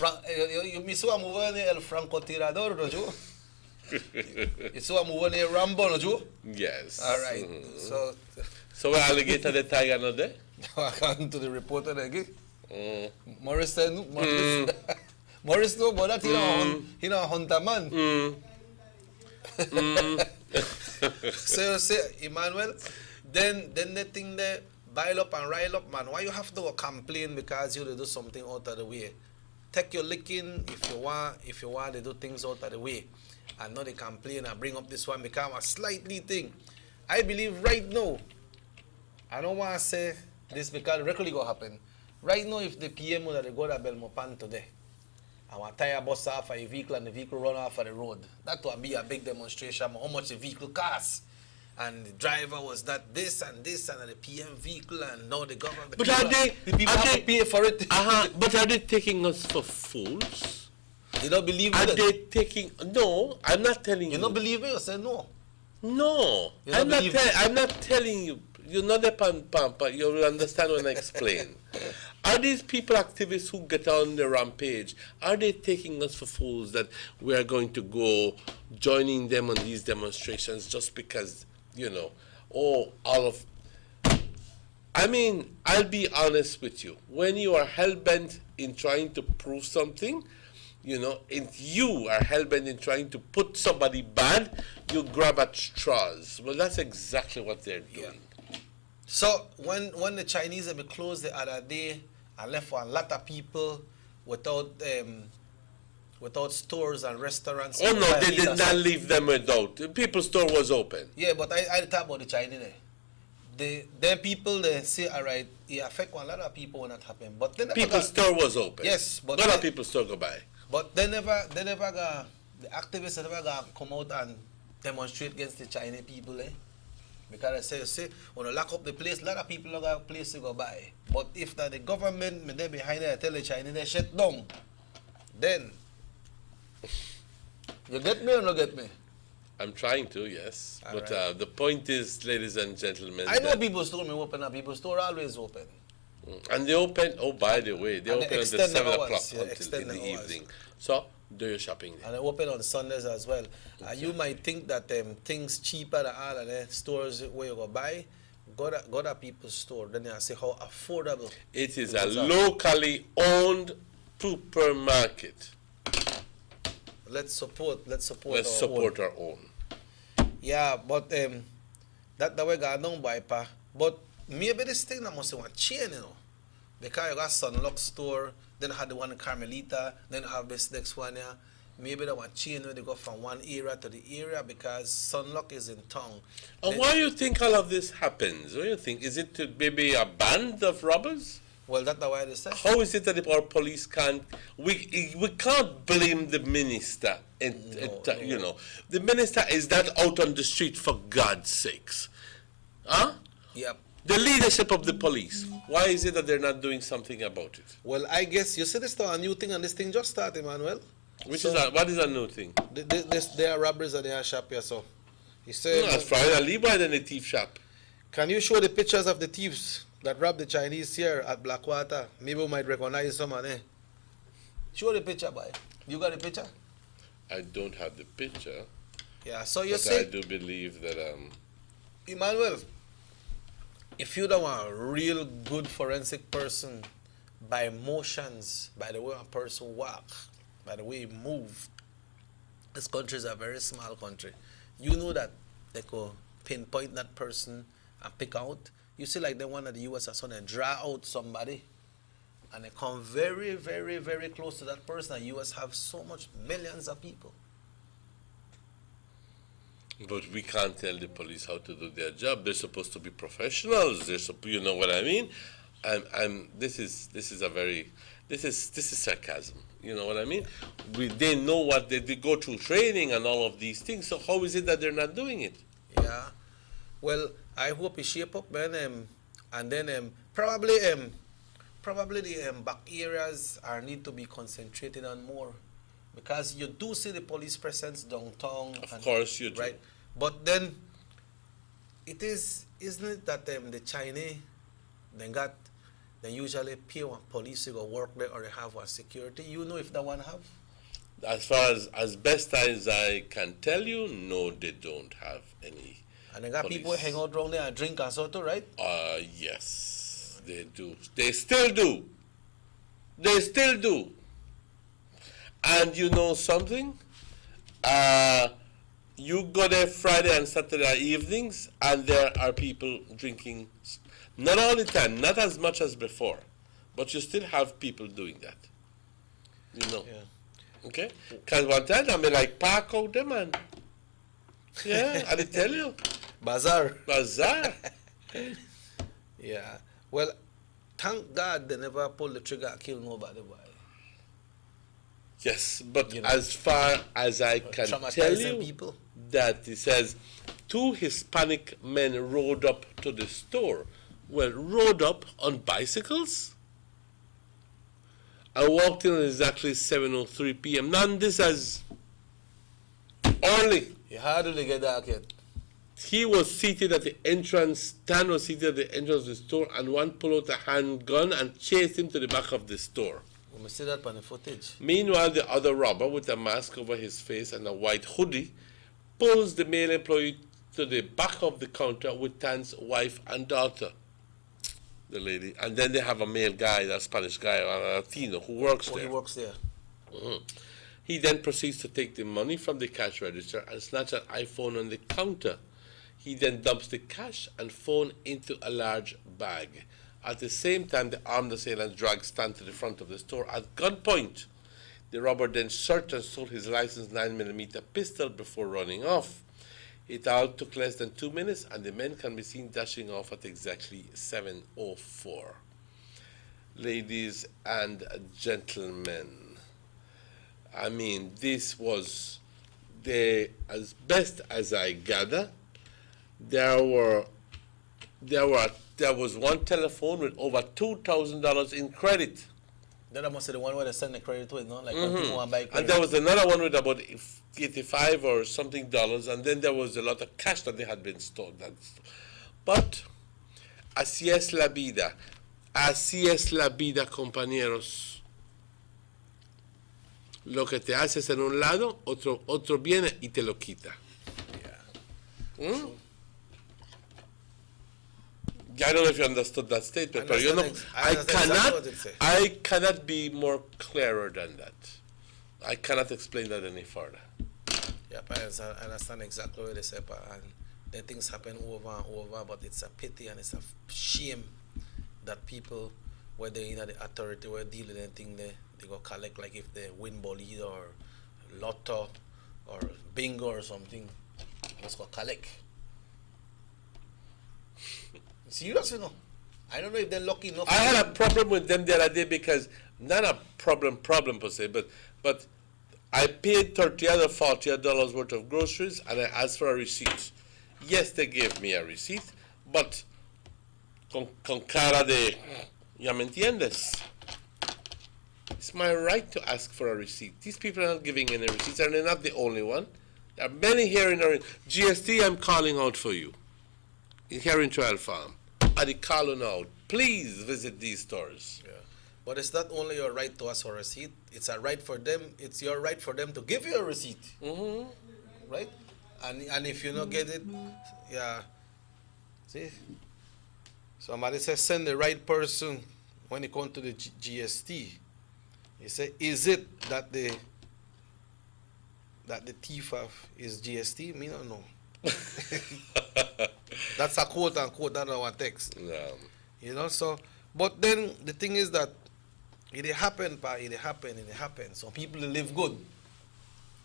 Right. You saw a movie near El Franco Tirador, don't you? You saw a movie near Rambo, don't you? Yes. All right. So where alligator the tiger not there? According to the reporter again. Morris said, Morris no, but that he know hunter man. So you say, Emmanuel, then the thing there, bile up and rile up, man. Why you have to complain because you do something out of the way? Take your licking if you want to do things out of the way. And not they complain and bring up this one become a slightly thing. I believe right now, I don't want to say this because regularly going to happen. Right now, if the PM would have go to Belmopan today, and one tire bust off a vehicle and the vehicle run off of the road, that would be a big demonstration of how much the vehicle costs. And the driver was that this and the PM vehicle and now the government. But the people have to pay for it. But are they taking us for fools? You don't believe me? Are they taking? No, I'm not telling you. You don't believe me? You say no. No, I'm not telling you. You're not a pampa. You will understand when I explain. Are these people activists who get on the rampage? Are they taking us for fools that we are going to go joining them on these demonstrations just because? I mean, I'll be honest with you. When you are hell-bent in trying to prove something, and you are hell-bent in trying to put somebody bad, you grab at straws. Well, that's exactly what they're doing. Yeah. So, when the Chinese have closed the other day and left a lot of people without stores and restaurants. Oh no, they did not leave them without. The people's store was open. Yeah, but I talk about the Chinese there. The people they say, all right, it affect a lot of people when that happen. But then people's store was open. Yes, but a lot of people's store go by. But they never got the activists never got come out and demonstrate against the Chinese people, Because they say, when you lock up the place, a lot of people don't got a place to go by. But if the government they behind it tell the Chinese they shut down, then you get me or not get me? I'm trying to, yes. All but right. The point is, ladies and gentlemen, I know people's store may open up. People's store always open. And they open, oh, by the way, they And open until extend the 7 hours, o'clock yeah, until extend in the the hours. evening. So, do your shopping there. And they open on Sundays as well. You might think that things cheaper than all of the stores where you go buy. Go to people's store. Then you see how affordable. It is it a is. locally owned supermarket. Let's support Our own. Yeah, but that way got down by pa. But maybe this thing that must want chain, you know. Because you got Sunlock store, then had the one in Carmelita, then have this next one here. Maybe they want chain where they go from one area to the area because Sunlock is in town. And why do you think all of this happens? What do you think? Is it maybe a band of robbers? Well, that's why they say. How is it that our police can't? We can't blame the minister. You know, the minister is not out on the street for God's sakes, huh? Yep. The leadership of the police. Why is it that they're not doing something about it? Well, I guess you see this a new thing, and this thing just started, Emmanuel. What is a new thing? There are robberies at their shop here, so he said. No, that's Friday. Leave by the thief shop. Can you show the pictures of the thieves that robbed the Chinese here at Blackwater? Maybe we might recognize some of them. Show the picture, boy. You got the picture? I don't have the picture. Yeah, so you but see. I do believe that Emmanuel, if you don't want a real good forensic person, by emotions, by the way a person walk, by the way he move, this country is a very small country. You know that they could pinpoint that person and pick out. You see like the one of the US or something, draw out somebody and they come very, very, very close to that person. And US have so much millions of people. But we can't tell the police how to do their job. They're supposed to be professionals. You know what I mean? This is sarcasm. You know what I mean? They know what they go through training and all of these things. So how is it that they're not doing it? Yeah. Well, I hope it shape up, man. And then probably the back areas are need to be concentrated on more, because you do see the police presence downtown. Of course you do. Right. But then isn't it that the Chinese they usually pay one police to go work there, or they have one security. You know if that one have? As far as best as I can tell you, no, they don't have any. And they got police. people hang out around there and drink and so too, right? Yes, they do. They still do. They still do. And you know something? You go there Friday and Saturday evenings, and there are people drinking. Not all the time, not as much as before, but you still have people doing that. You know. Yeah. Okay? Because one time I mean like park out there, man. Yeah, I tell you. Bazaar. Yeah. Well, thank God they never pulled the trigger and killed nobody, boy. Yes, but You know, as far as I can tell you, people. that it says 2 Hispanic men rode up to the store. Well, rode up on bicycles. I walked in at exactly 7:03 p.m. None this as early. How did they get dark yet? He was seated at the entrance, Stan was seated at the entrance of the store, and one pulled out a handgun and chased him to the back of the store. We see that on the footage. Meanwhile, the other robber, with a mask over his face and a white hoodie, pulls the male employee to the back of the counter with Tan's wife and daughter, the lady. And then they have a male guy, a Spanish guy, or a Latino, who works there. He works there. Mm-hmm. He then proceeds to take the money from the cash register and snatch an iPhone on the counter. He then dumps the cash and phone into a large bag. At the same time, the armed assailant drags Stan to the front of the store at gunpoint. The robber then searched and stole his licensed 9mm pistol before running off. It all took less than 2 minutes, and the men can be seen dashing off at exactly 7:04. Ladies and gentlemen, I mean, this was as best as I gather. There was one telephone with over $2,000 in credit. That must be the one where they send the credit with, no? Like when people want to buy credit. And there was another one with about $85 or something dollars, and then there was a lot of cash that they had been stolen. But, así es la vida. Así es la vida, compañeros. Lo que te haces en un lado, otro viene y te lo quita. I don't know if you understood that statement, but you know, I cannot be more clearer than that. I cannot explain that any further. Yeah, but I understand exactly what they say, and then things happen over and over, but it's a pity and it's a shame that people, whether in the authority or deal with anything, they go collect, like if they win bolida or lotto or bingo or something, just go collect. Serious, you know. I don't know if they're lucky enough. I had a problem with them the other day because, not a problem per se, but I paid $30 or $40 worth of groceries and I asked for a receipt. Yes, they gave me a receipt, but con cara de, ya me entiendes. It's my right to ask for a receipt. These people are not giving any receipts, and they're not the only one. There are many here in our GST. I'm calling out for you. Here in Trial Farm. I'm calling out. Please visit these stores. Yeah. But it's not only your right to ask for a receipt. It's a right for them. It's your right for them to give you a receipt. Mm-hmm. Right? And if you don't get it, yeah. See? Somebody says send the right person when it comes to the GST. He said, is it that the thief is GST? Me don't know. That's a quote unquote, not our text. Yeah. You know, so, but then the thing is that it happened. Some people live good.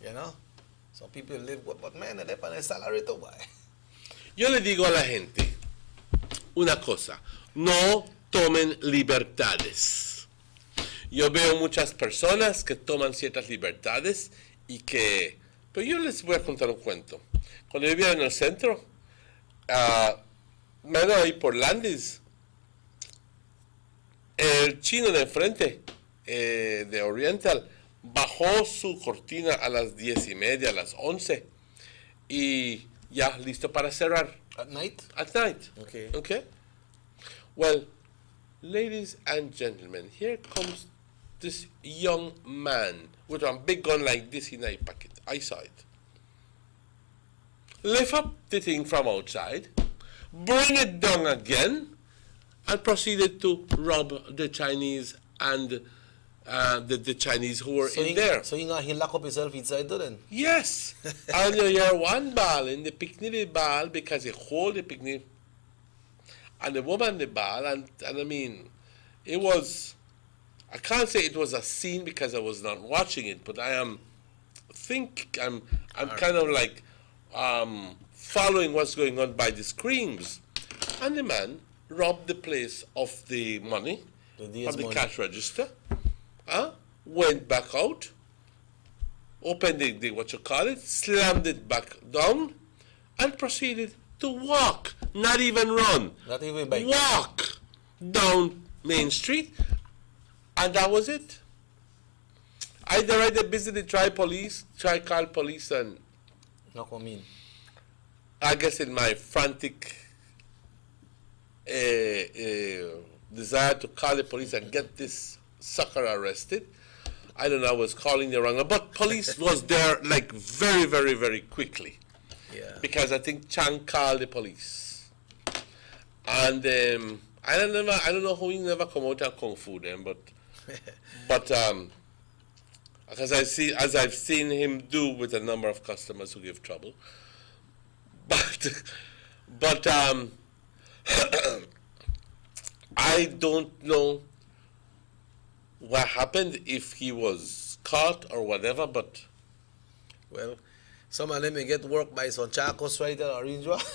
You know? Some people live good, but man, they pay salary to buy. Yo le digo a la gente una cosa, no tomen libertades. Yo veo muchas personas que toman ciertas libertades y que, pero yo les voy a contar un cuento. Cuando yo vivía en el centro, ahí por Landis, el chino de enfrente, de Oriental, bajó su cortina a las 10:30, a las 11, y ya listo para cerrar. At night? At night. Okay. Okay. Well, ladies and gentlemen, here comes this young man with a big gun like this in a pocket. I saw it. Lift up the thing from outside, bring it down again, and proceeded to rob the Chinese and the Chinese who were in there. So he lock up himself inside too then? Yes. And you hear one ball in the picnic ball because he hold the picnic and the woman the ball, and I mean, it was, I can't say it was a scene because I was not watching it, but I'm kind of like following what's going on by the screens. And the man robbed the place of the money, of the cash register, went back out, opened the what you call it, slammed it back down, and proceeded to walk, not even run, not even bike, walk down Main Street, and that was it. I directed busy try call police, and not come in. I guess in my frantic desire to call the police and get this sucker arrested, I don't know, I was calling the wrong number, but police was there like very, very, very quickly. Yeah. Because I think Chang called the police. And I don't know how he never come out and kung fu them, but because as I've seen him do with a number of customers who give trouble. But I don't know what happened, if he was caught or whatever, but well, some of them may get work by some Chacos right there, Orange Walk.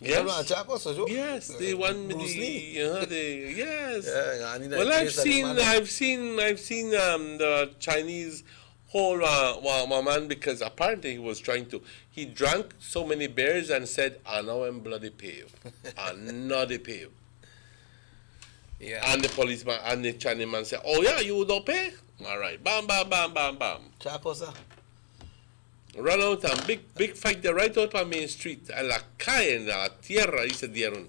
Yes. Chacos, yes, the one with yes. Yeah, well, I've seen the Chinese whole man, because apparently he drank so many beers and said, "I know I'm bloody pay you, I know they pay you." Yeah. And the policeman and the Chinese man said, "Oh yeah, you don't pay? All right, bam, bam, bam, bam, bam." Chacos, Run out and big fight there right out on Main Street. A la calle, en la tierra, ahí se dieron.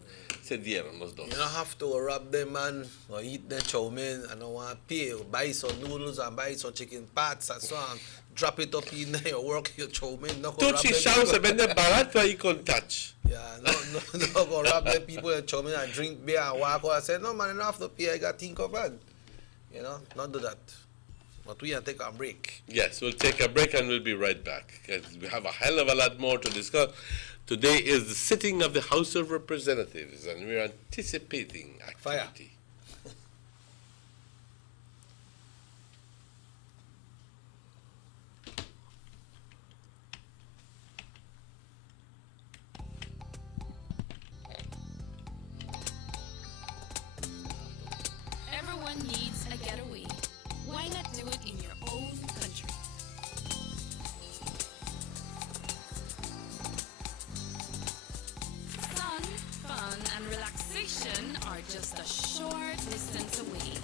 se dieron los dos. You don't have to rob them, man, or eat their chow mein and don't want to pay. Buy some noodles and buy some chicken parts and so on. Drop it up in your work, your chow mein. No go rob them. Tuchichao se vende barato ahí con touch. Yeah, no go rob them people and chow mein and drink beer and walk out and say, no, man, I don't have to pay. I got think of it. You know, not do that. But we can take a break. Yes, we'll take a break and we'll be right back. Because we have a hell of a lot more to discuss. Today is the sitting of the House of Representatives, and we're anticipating activity. Everyone needs a getaway. Why not do it in your own country? Sun, fun, and relaxation are just a short distance away.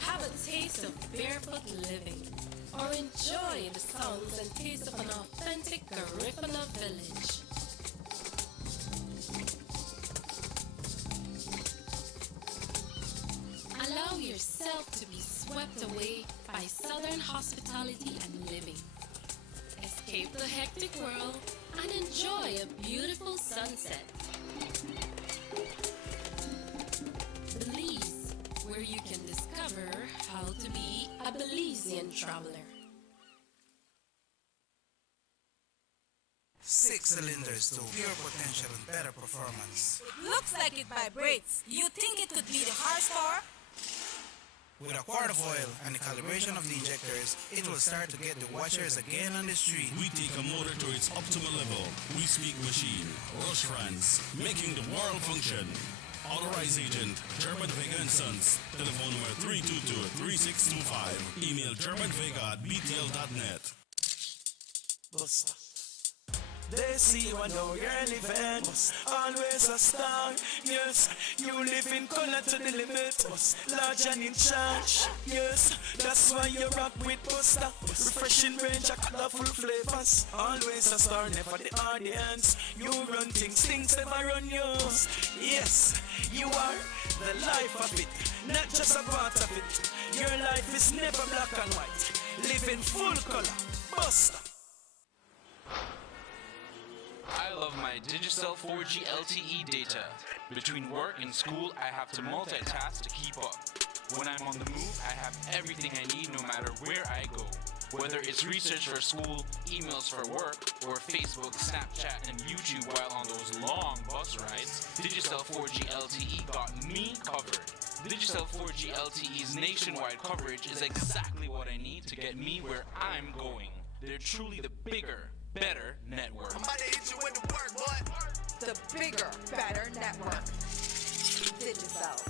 Have a taste of barefoot living, or enjoy the sounds and taste of an authentic Garifuna village. Allow yourself to be swept away by southern hospitality and living. Escape the hectic world and enjoy a beautiful sunset. Belize, where you can discover how to be a Belizean traveler. 6 cylinders to pure potential and better performance. Looks like it vibrates. You think it could be the horsepower? With a quart of oil and the calibration of the injectors, it will start to get the watchers again on the street. We take a motor to its optimal level. We speak machine. Roche France, making the world function. Authorized agent, German Vega & Sons. Telephone number 322-3625. Email germanvega@btl.net. They see you and know you're living. Always a star. Yes, you live in color to the limit. Large and in charge. Yes, that's why you rock with Buster. Refreshing range of colorful flavors. Always a star, never the audience. You run things never run yours. Yes, you are the life of it, not just a part of it. Your life is never black and white. Live in full color. Buster. I love my Digicel 4G LTE data. Between work and school, I have to multitask to keep up. When I'm on the move, I have everything I need no matter where I go. Whether it's research for school, emails for work, or Facebook, Snapchat, and YouTube while on those long bus rides, Digicel 4G LTE got me covered. Digicel 4G LTE's nationwide coverage is exactly what I need to get me where I'm going. They're truly the bigger, better network. I'm about to hit you with the work, boy. The bigger, better network. Digicel.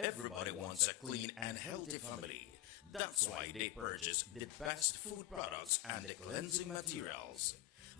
Everybody wants a clean and healthy family. That's why they purchase the best food products and the cleansing materials.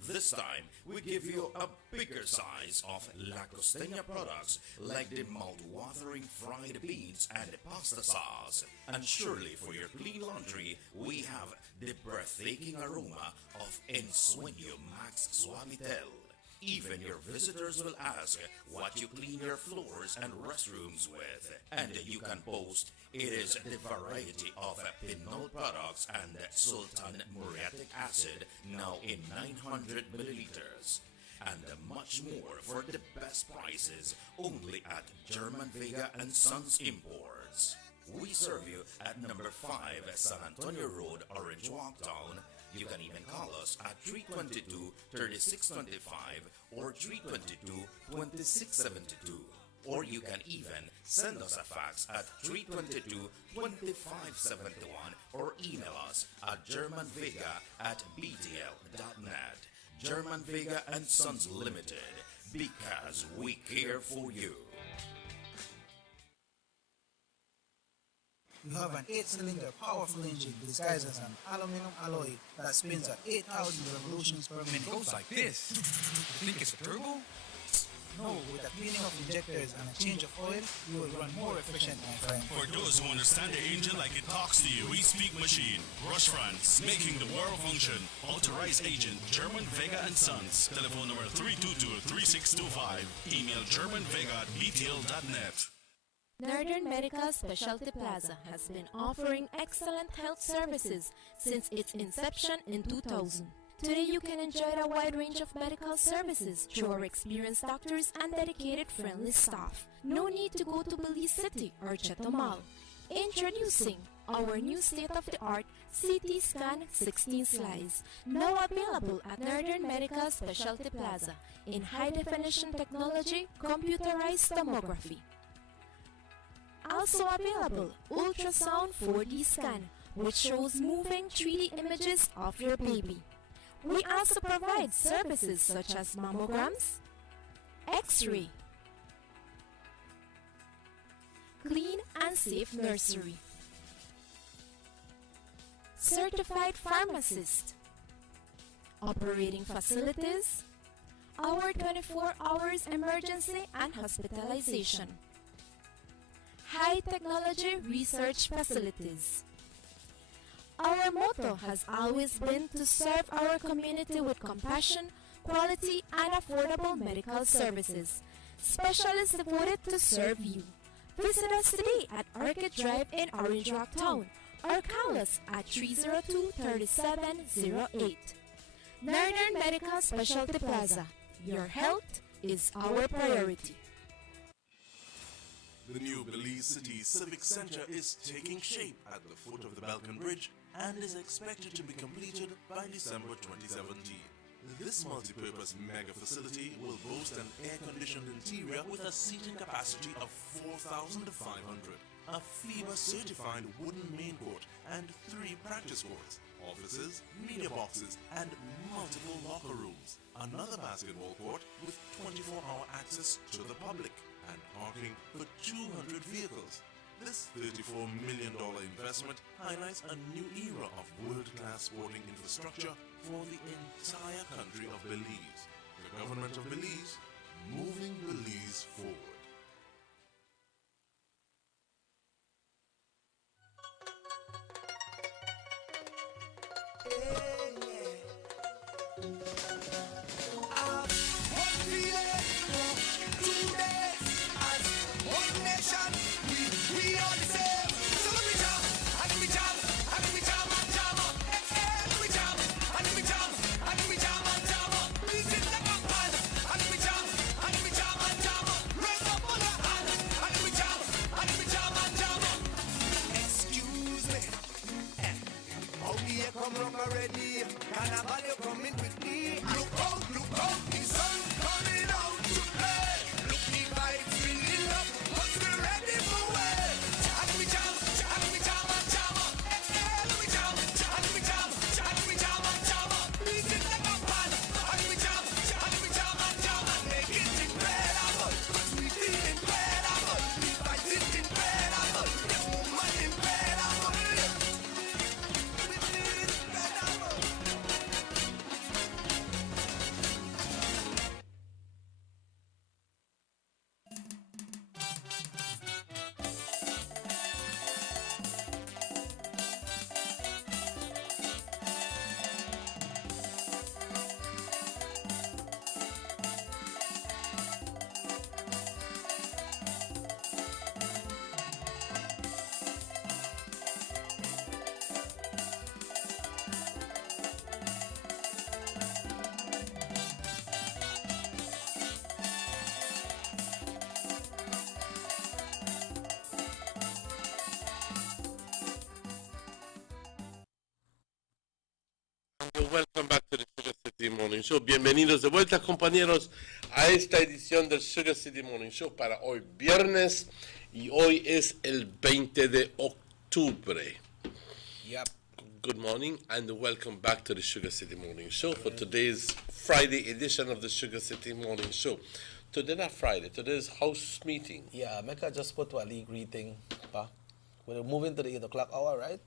This time, we give you a bigger size of La Costeña products like the mouth-watering fried beans and the pasta sauce. And surely for your clean laundry, we have the breathtaking aroma of Ensueño Max Suavitel. Even your visitors will ask what you clean your floors and restrooms with. And you can boast it is the variety of Pinol products and Sultan Muriatic acid now in 900 milliliters. And much more for the best prices only at German Vega & Sons Imports. We serve you at number 5 San Antonio Road, Orange Walk Town. You can even call us at 322-3625 or 322-2672. Or you can even send us a fax at 322-2571 or email us at germanvega@btl.net. German Vega & Sons Limited, because we care for you. You have an 8-cylinder powerful engine disguised as an aluminum alloy that spins at 8,000 revolutions per minute. It goes like this. You think it's a turbo? know with a cleaning of injectors and a change of oil, you will run more efficient, my friend. For those who understand the engine like it talks to you, we speak machine. Rush France, making the world function. Authorized agent, German Vega and Sons. Telephone number 322-3625. Email germanvega@btl.net. Northern Medical Specialty Plaza has been offering excellent health services since its inception in 2000. Today you can enjoy a wide range of medical services through our experienced doctors and dedicated friendly staff. No need to go to Belize City or Chatham Mall. Introducing our new state-of-the-art CT Scan 16 slice, now available at Northern Medical Specialty Plaza in high-definition technology, computerized tomography. Also available, ultrasound 4D scan, which shows moving 3D images of your baby. We also provide services such as mammograms, X-ray, clean and safe nursery, certified pharmacist, operating facilities, our 24 hours emergency and hospitalization, high technology research facilities. Our motto has always been to serve our community with compassion, quality, and affordable medical services. Specialists devoted to serve you. Visit us today at Orchid Drive in Orange Rock Town or call us at 302-3708. Northern Medical Specialty Plaza. Your health is our priority. The new Belize City Civic Center is taking shape at the foot of the Balkan Bridge and is expected to be completed by December 2017. This multi-purpose mega facility will boast an air-conditioned interior with a seating capacity of 4,500, a FEMA-certified wooden main court and 3 practice courts, offices, media boxes, and multiple locker rooms. Another basketball court with 24-hour access to the public and parking for 200 vehicles. This $34 million investment highlights a new era of world-class sporting infrastructure for the entire country of Belize. The government of Belize, moving Belize forward. Welcome back to the Sugar City Morning Show. Bienvenidos de vuelta, compañeros, a esta edición del Sugar City Morning Show para hoy viernes, y hoy es el 20 de octubre. Yep. Good morning and welcome back to the Sugar City Morning Show for today's Friday edition of the Sugar City Morning Show. Today not Friday, today's house meeting. Yeah, Mecca just put to a league greeting, pa. We're moving to the 8 o'clock hour, right?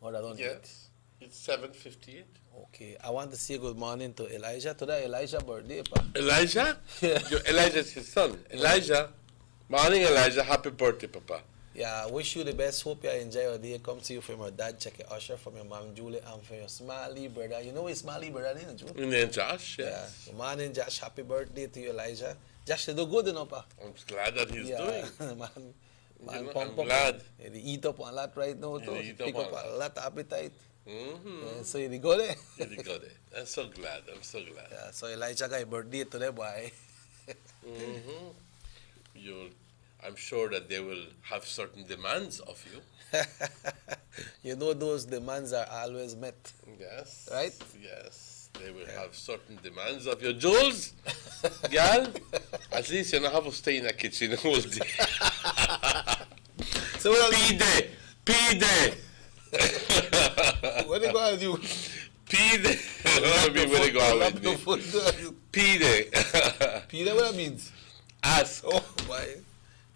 Or I don't Yes. It's 7:58. Okay, I want to say good morning to Elijah. Today Elijah's birthday, pa. Elijah? Yeah. Elijah's his son. Elijah. Morning, Elijah. Happy birthday, Papa. Yeah, I wish you the best. Hope you enjoy your day. Come to you from your dad, check your usher, from your mom, Julie, and from your Smiley brother. You know his Smiley brother, isn't it, Julie? And then Josh, yes. Yeah. Good morning, Josh. Happy birthday to you, Elijah. Josh, you do good enough, pa. I'm glad that he's doing. Man, You know, pump I'm up. glad. He eat up a lot right now, too. He eat Pick up up a a lot of appetite. Mm-hmm. Yeah, so you go there. You got it. I'm so glad. I'm so glad. Yeah, so Elijah got a birthday today, boy. Mm-hmm. I'm sure that they will have certain demands of you. You know those demands are always met. Yes. Right? Yes. They will have certain demands of you. Jules, girl, at least you don't have to stay in the kitchen all day. So what Pide. What they gonna do? Pide. What do you mean when they go out with me? Pide. Peter, what that means? Ask. Oh, boy.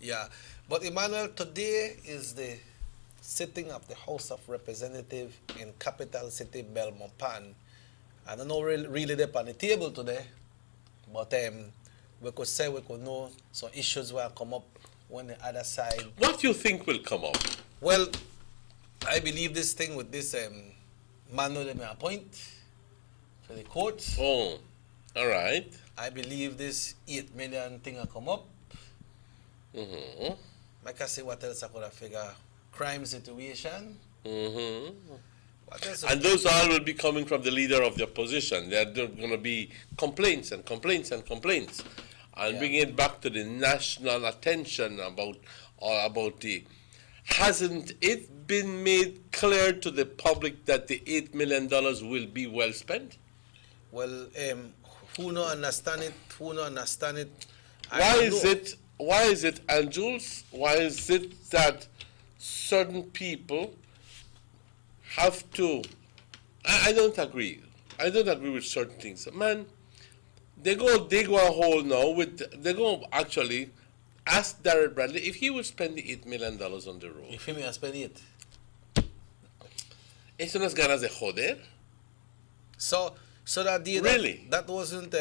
Yeah. But Emmanuel, today is the sitting of the House of Representatives in capital city Belmopan. I don't know really they're on the table today, but we could say we could know some issues will come up when the other side. What do you think will come up? Well, I believe this thing with this man they may appoint for the court. Oh, all right. I believe this 8 million thing will come up. Mm-hmm. Like I say, what else I could have figure? Crime situation. Mm-hmm. What else? And those all will be coming from the leader of the opposition. There are going to be complaints and complaints and complaints, and bring it back to the national attention about the. Hasn't it been made clear to the public that the $8 million will be well spent? Well, who no understand it? Who no understand it? Why is it, and Jules, why is it that certain people have to, I don't agree. I don't agree with certain things. Man, they go a hole now they go actually ask Darrell Bradley if he would spend the $8 million on the road. If he may spend it. Eso no es ganas de joder. So that day, really? that wasn't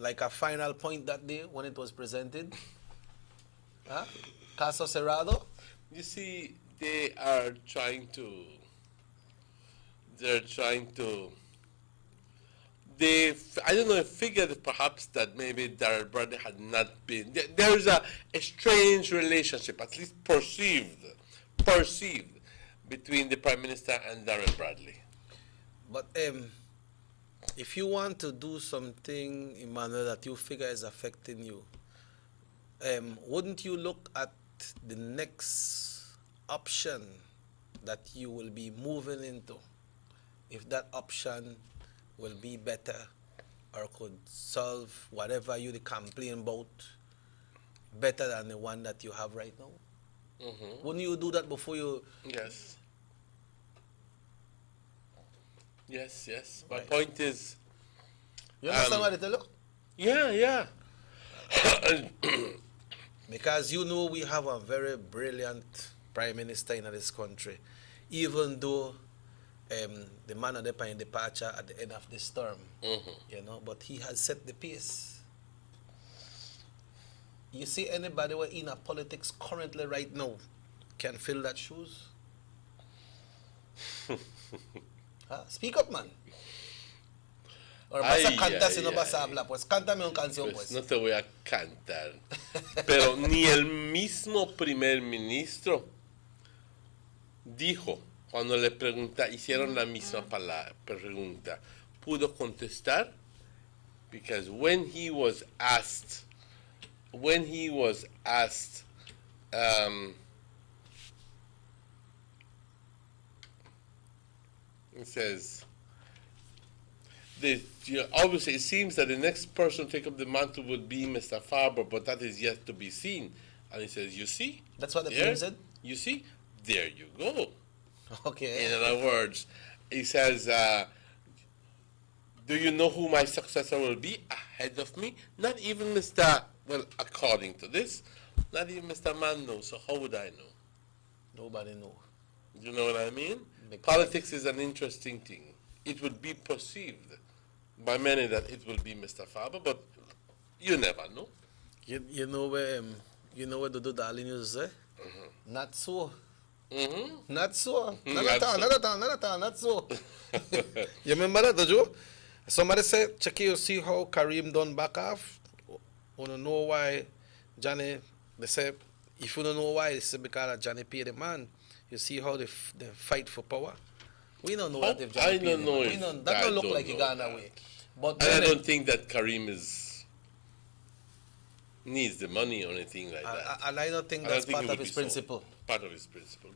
like a final point that day when it was presented? Huh? Caso Cerrado? You see, they're trying to, I don't know, figured perhaps that maybe Darrell Bradley had not been, there is a strange relationship, at least perceived, between the Prime Minister and Darrell Bradley. But if you want to do something, Emmanuel, that you figure is affecting you, wouldn't you look at the next option that you will be moving into? If that option will be better or could solve whatever you complain about better than the one that you have right now? Mm-hmm. Wouldn't you do that before you... Yes. Yes. My point is... You understand what I tell you? Yeah. Because you know we have a very brilliant Prime Minister in this country, even though the man of the in departure at the end of this term, you know, but he has set the pace. You see anybody who in a politics currently right now can fill that shoes? Huh? Speak up, man. Or vas a cantar si no vas a hablar, pues cántame una canción, pues. No te voy a cantar. Pero ni el mismo primer ministro dijo, cuando le hicieron la misma pregunta, pudo contestar, because when he was asked, it says, obviously, it seems that the next person to take up the mantle would be Mr. Farber, but that is yet to be seen. And he says, you see? That's what the PM said? You see? There you go. Okay. In other words, he says, do you know who my successor will be ahead of me? Not even Mr., well, according to this, not even Mr. Mann knows, so how would I know? Nobody knows. You know what I mean? Politics is an interesting thing. It would be perceived by many that it will be Mr. Faber, but you never know. You know where the darling used to say? Not so. Not so. Not at all, not so. You remember that, Joe? Somebody said, check you see how Kareem done back off. You don't know why Johnny, they say, if you don't know why, it's because Johnny paid the man. You see how they fight for power? We don't know that if Johnny paid the man. That don't look like he got that way. But and I don't think that Kareem needs the money or anything like that. And I don't think that's part of his principle. Part of his principle.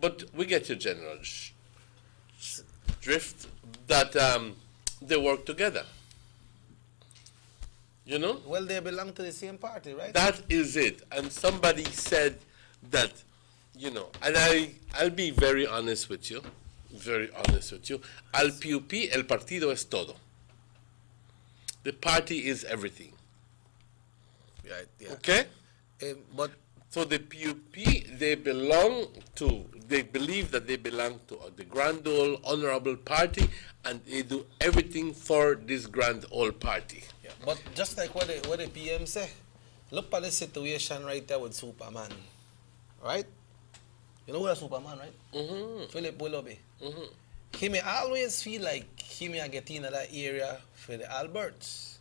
But we get your general drift that they work together. You know? Well, they belong to the same party, right? That is it. And somebody said that, you know, and I'll be very honest with you. Very honest with you. Al PUP, el partido es todo. The party is everything. Right, yeah. Okay? But so the PUP, they believe that they belong to the grand old honorable party, and they do everything for this grand old party. Yeah. But just like what the PM say, look at the situation right there with Superman. Right? You know what Superman, right? Mm-hmm. Philip Willoughby. Mm-hmm. He may always feel like he may get in that area for the Alberts.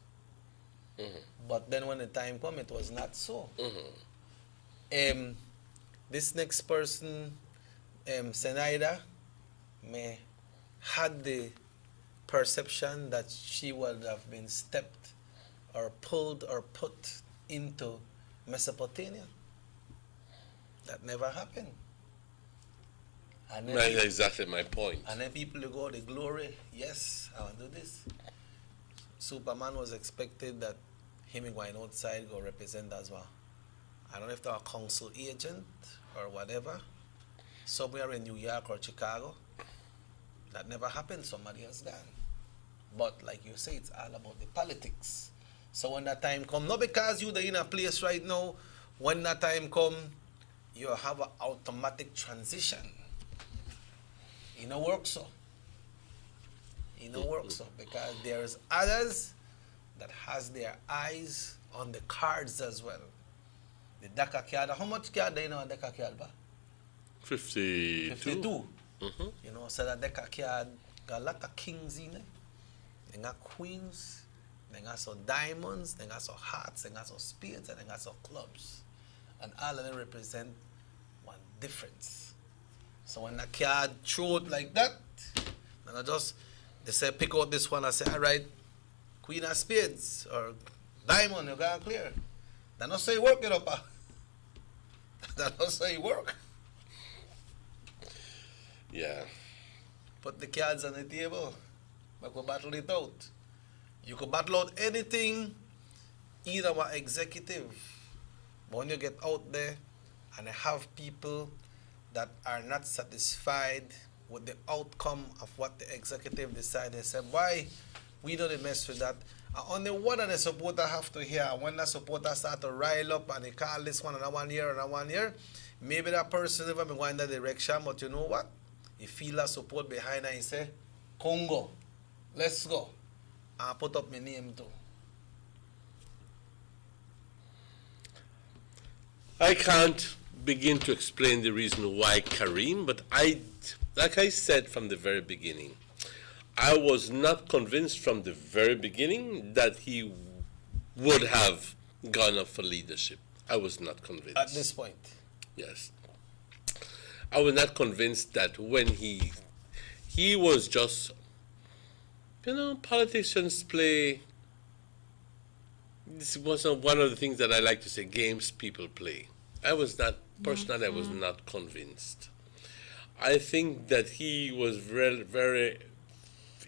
Mm-hmm. But then when the time come, it was not so. Mm-hmm. This next person, Senaida, may had the perception that she would have been stepped or pulled or put into Mesopotamia. That never happened. That's exactly my point. And then people go, the glory, yes, I want to do this. Superman was expected that him going outside go represent as well. I don't know if they're a council agent or whatever, somewhere in New York or Chicago. That never happened, somebody has done. But like you say, it's all about the politics. So when that time come, not because you're in a place right now, when that time come, you have an automatic transition. It don't work so. It don't work so because there's others that has their eyes on the cards as well. The DACA card, how much card do you know a DACA card? 52. 52. Mm-hmm. You know, so that DACA card got a lot of kings in it. They got queens, they got some diamonds, they got some hearts, they got some spades, and they got some clubs. And all of them represent one difference. So when the card throw it like that, and they say pick out this one, I say, all right, queen of spades or diamond, you got clear. They don't say work it up. They don't say work. Yeah. Put the cards on the table. But we battle it out. You could battle out anything, either an executive. But when you get out there and have people that are not satisfied with the outcome of what the executive decided, they say, why we don't mess with that. And only one of the supporters have to hear. When the supporters start to rile up and they call this one and 1 year and 1 year, maybe that person never been going that direction, but you know what? He feel that support behind and he say, Congo, let's go. And put up my name too. I can't begin to explain the reason why Kareem, but like I said from the very beginning, I was not convinced from the very beginning that he would have gone up for leadership. I was not convinced. At this point? Yes. I was not convinced that when he was just, politicians play, this was one of the things that I like to say, games people play. Personally, I was not convinced. I think that he was very, very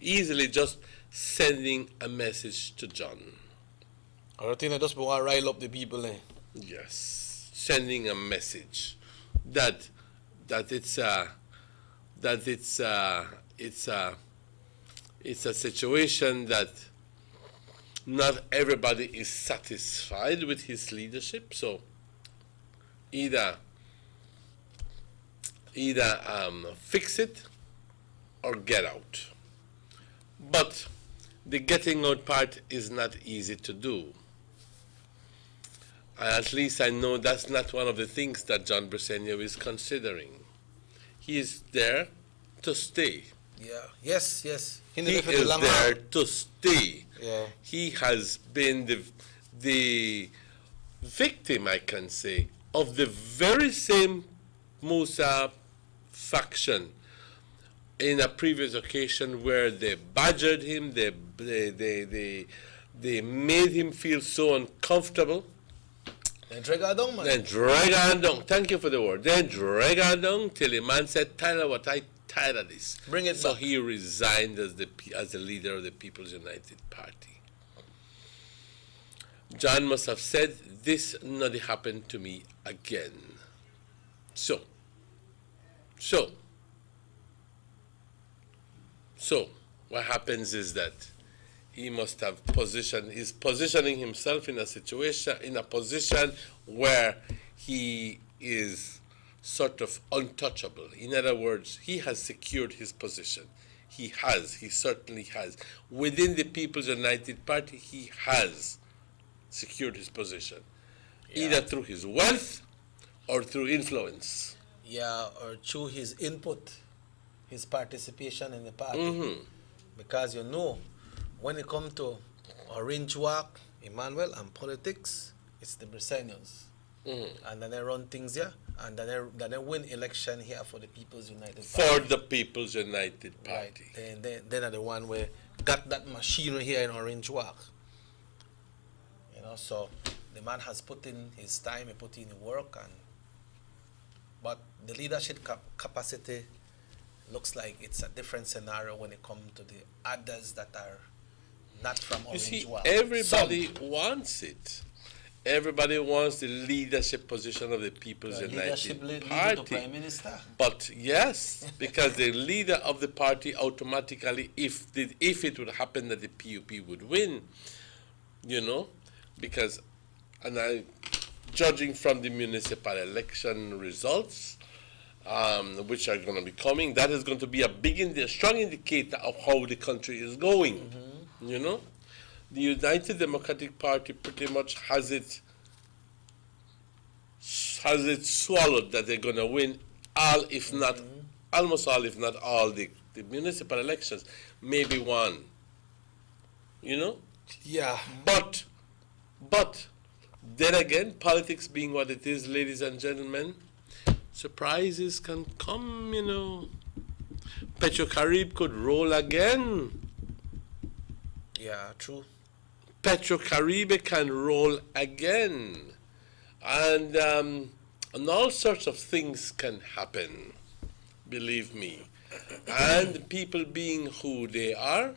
easily just sending a message to John. I think I just want to rile up the people. Yes, sending a message that it's a situation that not everybody is satisfied with his leadership. So either Either fix it or get out. But the getting out part is not easy to do. At least I know that's not one of the things that John Briceño is considering. He is there to stay. Yeah. Yes. He is there to stay. Yeah. He has been the victim, I can say, of the very same Musa faction in a previous occasion where they badgered him, they made him feel so uncomfortable. Then drag her down, man. Then drag her down. Thank you for the word. Then drag her down till the man said, Tyler, what I tired of this. Bring it so back. he resigned as the leader of the People's United Party. John must have said, this not happened to me again. So, what happens is that he must have he's positioning himself in a position where he is sort of untouchable. In other words, he has secured his position. He certainly has. Within the People's United Party, he has secured his position, either through his wealth or through influence. Yeah, or through his input, his participation in the party. Mm-hmm. Because when it comes to Orange Walk, Emmanuel, and politics, it's the Briceños. Mm-hmm. And then they run things here, and then they win election here for the People's United Party. For the People's United Party. Right. Then are the one where got that machinery here in Orange Walk. So the man has put in his time, he put in the work, but the leadership capacity looks like it's a different scenario when it comes to the others that are not from Orange Walk. Everybody wants it. Everybody wants the leadership position of the People's United Party. To Prime Minister. But yes, because the leader of the party automatically, if it would happen that the PUP would win, because, judging from the municipal election results, which are going to be coming, that is going to be a strong indicator of how the country is going. Mm-hmm. The United Democratic Party pretty much has it swallowed that they're going to win almost all, if not all, the municipal elections. Maybe one. Yeah. But then again, politics being what it is, ladies and gentlemen, surprises can come, Petrocaribe could roll again. Yeah, true. Petrocaribe can roll again. And all sorts of things can happen, believe me. And people being who they are,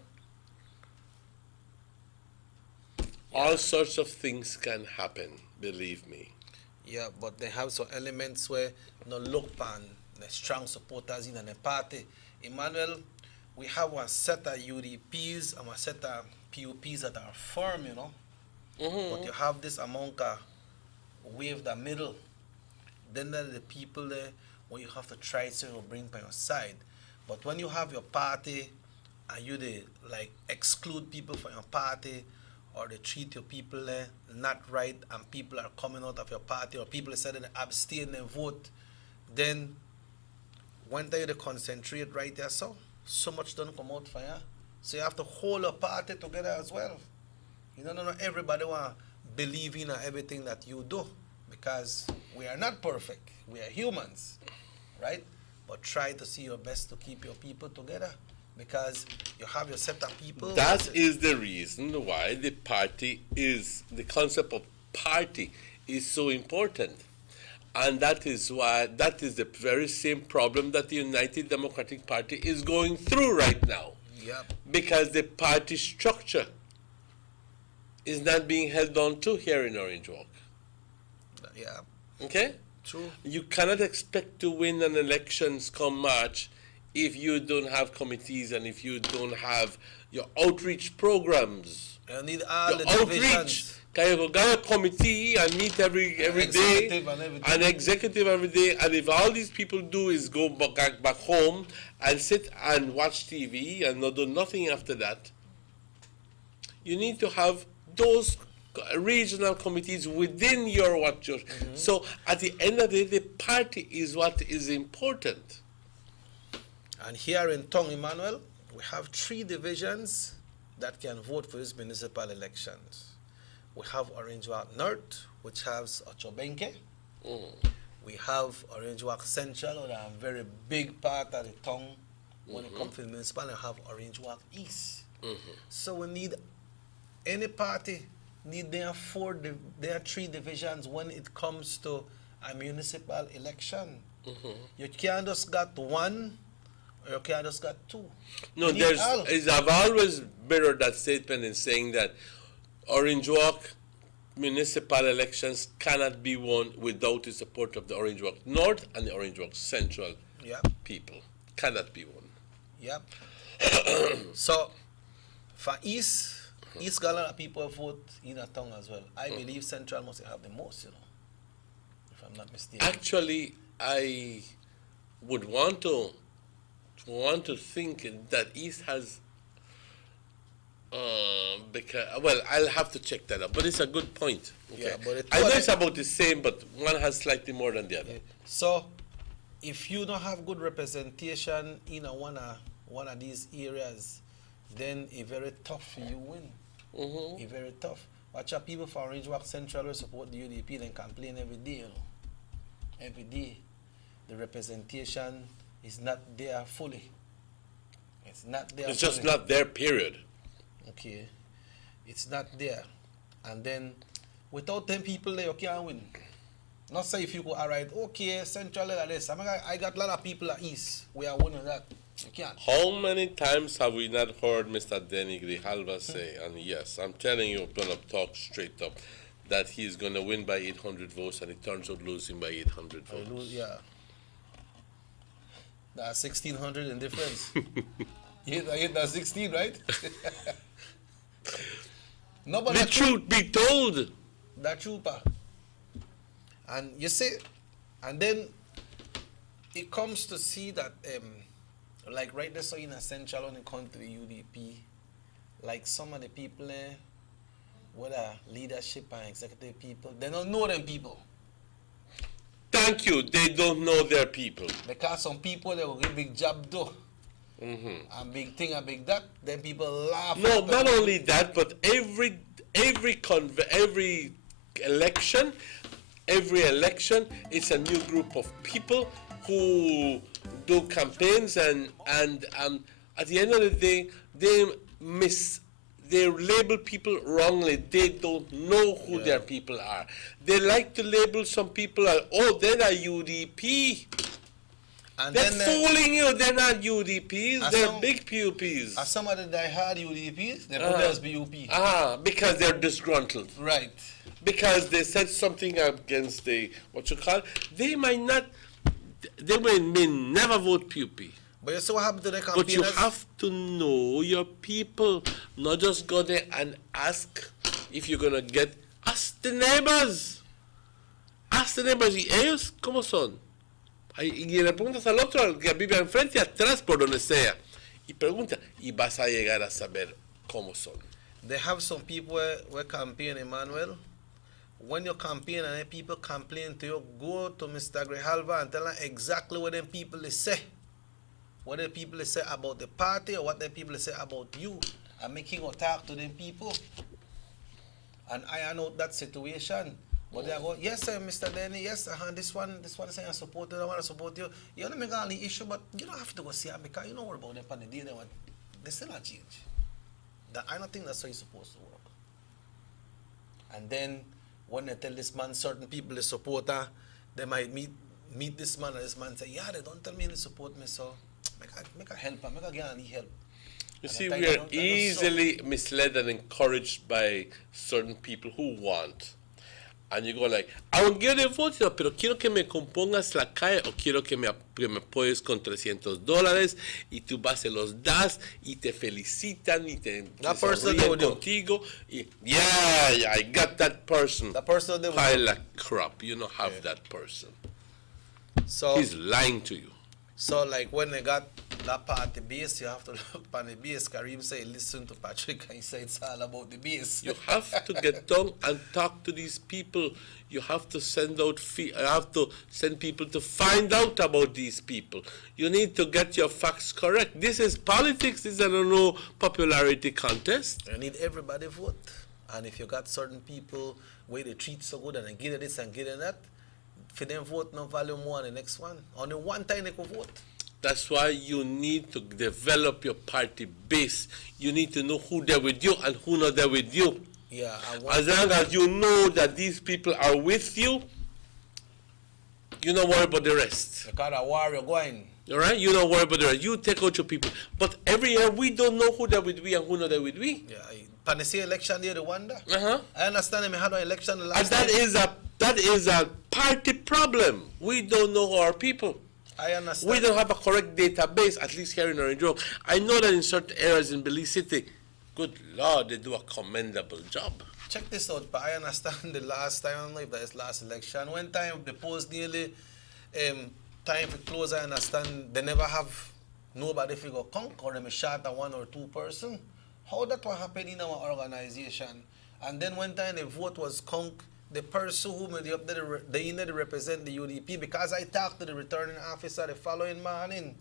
all sorts of things can happen, believe me. Yeah, but they have some elements where look upon the strong supporters in the party. Emmanuel, we have one set of UDPs and one set of PUPs that are firm, Mm-hmm. But you have this among wave the middle. Then there are the people there where you have to try to bring by your side. But when you have your party and you exclude people from your party, or they treat your people not right, and people are coming out of your party, or people said they abstain and vote, then when they concentrate right there, so much don't come out for you. So you have to hold a party together as well. Not everybody want to believe in everything that you do, because we are not perfect. We are humans, right? But try to see your best to keep your people together, because you have your set of people. That is the reason why the concept of party is so important. And that is the very same problem that the United Democratic Party is going through right now. Yep. Because the party structure is not being held on to here in Orange Walk. Yeah. Okay? True. You cannot expect to win an elections come March if you don't have committees and if you don't have your outreach programs. You need all your the outreach divisions. You got a committee and meet every day, an executive every day, and if all these people do is go back home and sit and watch TV and not do nothing after that, you need to have those regional committees within your So at the end of the day, the party is what is important. And here in Tong, Emmanuel, we have 3 divisions that can vote for these municipal elections. We have Orange Walk North, which has Ochobenke. We have Orange Walk Central, which is a very big part of the town when it comes to the municipal, and have Orange Walk East. So we need, any party need their 3 divisions when it comes to a municipal election. You can't just got one, or you can't just got 2. No, I've always mirrored that statement in saying that Orange Walk municipal elections cannot be won without the support of the Orange Walk North and the Orange Walk Central people. Cannot be won. Yep. So, for East got a lot of people vote in a town as well. I believe Central must have the most, if I'm not mistaken. Actually, I would want to think that East has because I'll have to check that out, but it's a good point. Okay. Yeah, but I know it's about the same, but one has slightly more than the other. So, if you don't have good representation in one of these areas, then it's very tough for you win. It's very tough. Watch out, people from Orange Walk Central will support the UDP and complain every day. Every day, the representation is not there fully. It's not there. It's just not there. Period. Okay, it's not there, and then without 10 people there, you can't win. Not say if you go, all right, okay, Central like this. I got a lot of people at East. We are winning that. You can't. How many times have we not heard Mr. Denny Grijalva say, and yes, I'm telling you, I'm going to talk straight up, that he's going to win by 800 votes, and it turns out losing by 800 votes. Yeah. That's 1,600 in difference. You hit that 16, right? The truth be told. That truth, and you see, and then it comes to see that, like right there, so in Essential when it comes to the UDP, like some of the people there, whether leadership and executive people, they don't know them people. Thank you. They don't know their people. Because some people, they will give big job though. And big thing and big that, then people laugh. No, not only that, but every election, it's a new group of people who do campaigns, and at the end of the day, they label people wrongly. They don't know who their people are. They like to label some people as, they're a UDP. And they're fooling you. They're not UDPs. They're big PUPs. As some of the die-hard UDPs, they put as BUP. Because they're disgruntled. Right. Because they said something against they may never vote PUP. But you see what happened to the campaigners? But you have to know your people. Not just go there and ask if you're going to get... Ask the neighbors. Ask the neighbors. ¿Y ellos cómo son? Y le preguntas al otro, al que vive enfrente, atrás, por donde sea. Y pregunta, y vas a llegar a saber cómo son. They have some people who campaign, Emmanuel. When you campaign and then people complain to you, go to Mr. Grijalva and tell them exactly what them people they say. What the people they say about the party or what the people they say about you. And make him go talk to them people. And I know that situation. But they go, yes, sir, Mr. Denny, yes, this one saying I support you, I want to support you. You don't make all the issue, but you don't have to go see them because you don't worry about them on the day they still not change. I don't think that's how it's supposed to work. And then when they tell this man certain people they support her, they might meet this man and this man say, yeah, they don't tell me they support me, so make a help, make a get any help. You see, we are easily misled and encouraged by certain people who want. And you go like, I will give the vote, pero quiero que me compongas la calle o quiero que me apoyes con $300 y tú vas y los das y te felicitan y te sonríen contigo. Y, yeah, I got that person. That person they pile of crap. You don't have that person. So he's lying to you. So like when they got that party base, you have to look on the base. Kareem say, listen to Patrick, and he say it's all about the base. You have to get down and talk to these people. You have to send out people to find out about these people. You need to get your facts correct. This is politics. This is no popularity contest. You need everybody vote. And if you got certain people where they treat so good and they get this and get that, for them vote no value more than the next one. Only one time they could vote. That's why you need to develop your party base. You need to know who there with you and who not there with you. Yeah. As long as you know that these people are with you, you don't worry about the rest. Because a war you're going. All right? You don't worry about the rest. You take out your people. But every year we don't know who there with we and who not there with we. Yeah. When they say election day, they wonder. Uh-huh. I understand they had an election the last time. That is a party problem. We don't know our people. I understand. We don't have a correct database, at least here in Orange Grove. I know that in certain areas in Belize City, good Lord, they do a commendable job. Check this out, but I understand the last time, I don't know if that is last election, one time the post nearly time for close, I understand they never have nobody figure conk or them shot at one or two person. How that will happen in our organization? And then one time the vote was conk, the person who made up they represent the UDP, because I talked to the returning officer the following morning.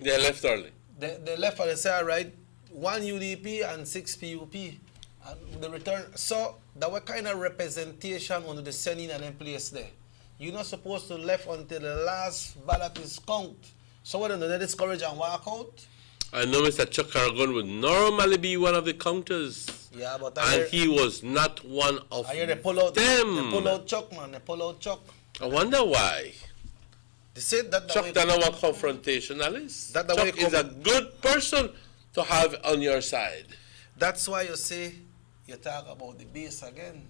They left early. They left and they said, all right, 1 UDP and 6 PUP. And the return, so that was kind of representation on the sending and then place there. You're not supposed to left until the last ballot is counted. So what do they discourage and walk out? I know Mr. Chuck Aragon would normally be one of the counters. Yeah, but he was not one of them. They pull out Chuck, man. They pull out Chuck. I wonder why. They said that Chuck doesn't want confrontationalist. Chuck is a good person to have on your side. That's why you say, you talk about the base again.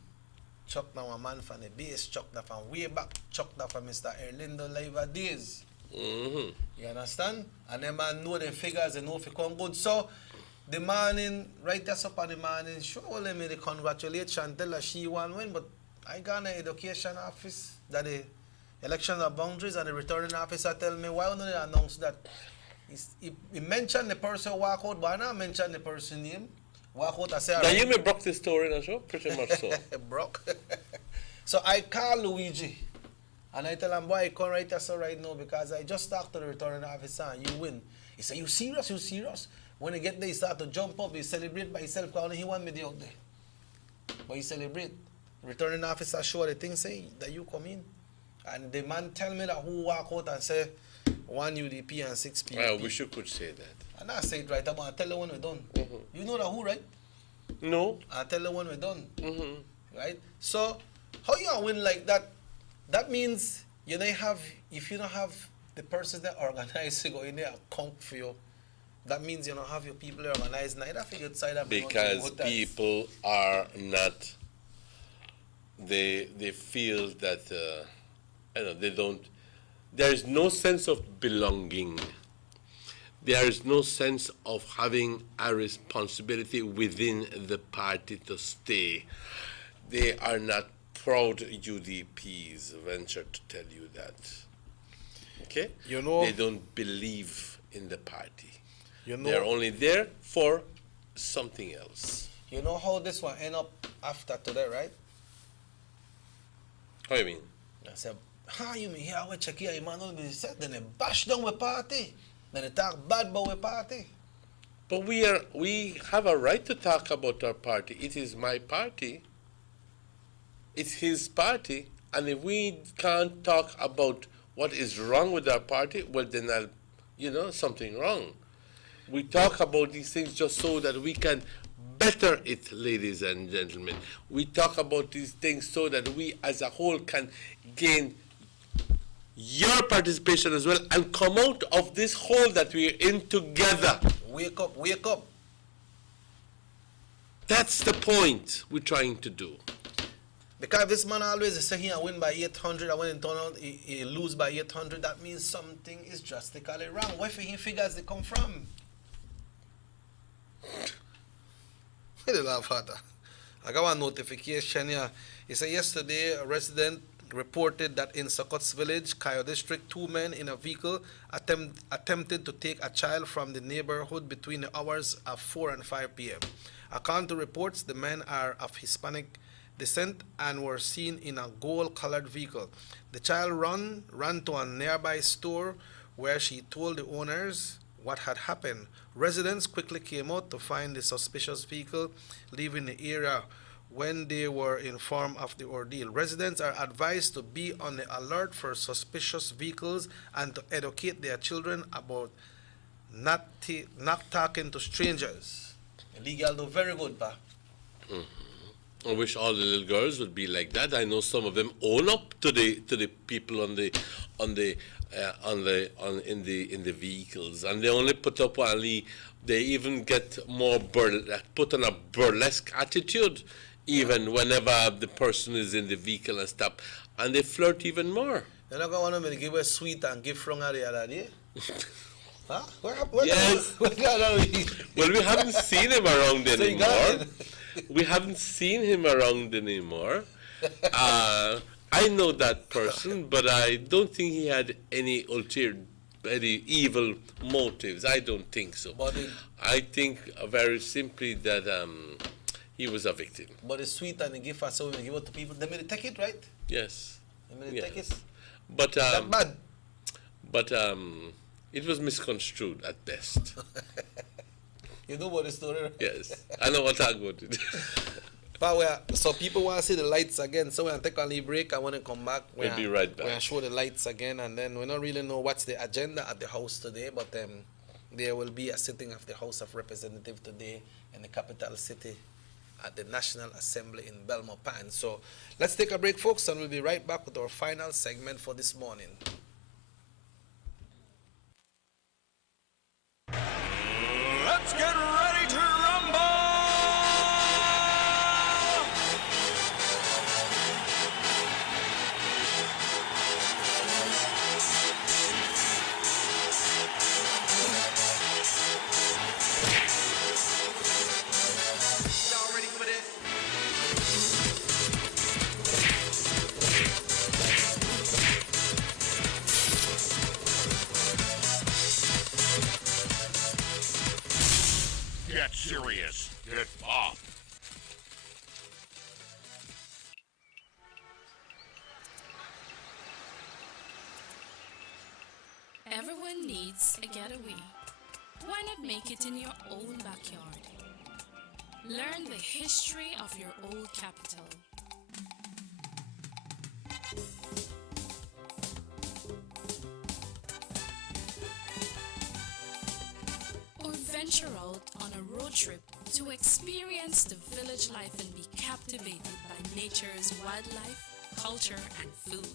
Chuck now a man from the base. Chuck that from way back. Chuck that from Mr. Erlindo Liver days. Mm-hmm. You understand? And them man know the figures, they know if it come good. So the morning, right us up on the morning, show them the congratulations, tell her she won win, but I got an education office that the elections are boundaries, and the returning officer tell me, why don't they announce that? He mentioned the person walk out, but I not mention the person name. Walk out and say, now you may broke the story in the show, pretty much so. Broke. So I call Luigi. And I tell him, boy, I come right here so right now because I just talked to the returning officer and you win. He said, you serious? You serious? When he get there, he start to jump up. He celebrate by himself because only he want me out there. But he celebrate. Returning officer show the thing say that you come in. And the man tell me that who walk out and say 1 UDP and 6 PUP. I wish you could say that. And I say it right, but I tell you when we're done. Mm-hmm. You know that who, right? No. I tell you when we're done. Mm-hmm. Right? So, how you win like that? That means you don't have, if you don't have the person that organize to go in there and count for you, that means you don't have your people organized neither for your side of because people are not, they feel that, they don't, there is no sense of belonging. There is no sense of having a responsibility within the party to stay. They are not proud UDPs, venture to tell you that. Okay? You know, they don't believe in the party. You know, they're only there for something else. You know how this one end up after today, right? How you mean? I said, how you mean here we check here, Emmanuel said, then they bash down with party. Then they talk bad about the party. But we have a right to talk about our party. It is my party. It's his party, and if we can't talk about what is wrong with our party, well then something wrong. We talk about these things just so that we can better it, ladies and gentlemen. We talk about these things so that we as a whole can gain your participation as well and come out of this hole that we're in together. Wake up, wake up. That's the point we're trying to do. Because this man always say he win by 800, and when in turn out he lose by 800, that means something is drastically wrong. Where he figures they come from? Where they laugh at that? I got one notification here. He said yesterday a resident reported that in Sokots village, Kayo district, 2 men in a vehicle attempted to take a child from the neighborhood between the hours of 4 and 5 p.m. According to reports, the men are of Hispanic descent and were seen in a gold-colored vehicle. The child ran to a nearby store where she told the owners what had happened. Residents quickly came out to find the suspicious vehicle leaving the area. When they were informed of the ordeal, residents are advised to be on the alert for suspicious vehicles and to educate their children about not talking to strangers. Illegal, though, very good, pa. I wish all the little girls would be like that. I know some of them own up to the people in the vehicles, and they only put up only. They even get more put on a burlesque attitude, even whenever the person is in the vehicle and stuff, and they flirt even more. You're not going to want to give a sweet and give from the other day? Huh? Yes. Well, we haven't seen him around anymore. We haven't seen him around anymore. I know that person, but I don't think he had any any evil motives. I don't think so. I think very simply that he was a victim. But it's sweet and the gift so we give it to people. They may take it, right? Yes. They may take it. But that bad. But it was misconstrued at best. You know about the story, right? Yes, I know what I'm about it. But so people want to see the lights again, so we'll take a little break. I want to come back. We'll be right back. We'll show the lights again, and then we don't really know what's the agenda at the House today, but there will be a sitting of the House of Representatives today in the capital city at the National Assembly in Belmopan. So let's take a break, folks, and we'll be right back with our final segment for this morning. Let's get ready to rumble! Y'all ready for this? Get serious. Get pop. Everyone needs a getaway. Why not make it in your own backyard? Learn the history of your old capital. Or venture out on a road trip to experience the village life and be captivated by nature's wildlife, culture, and food.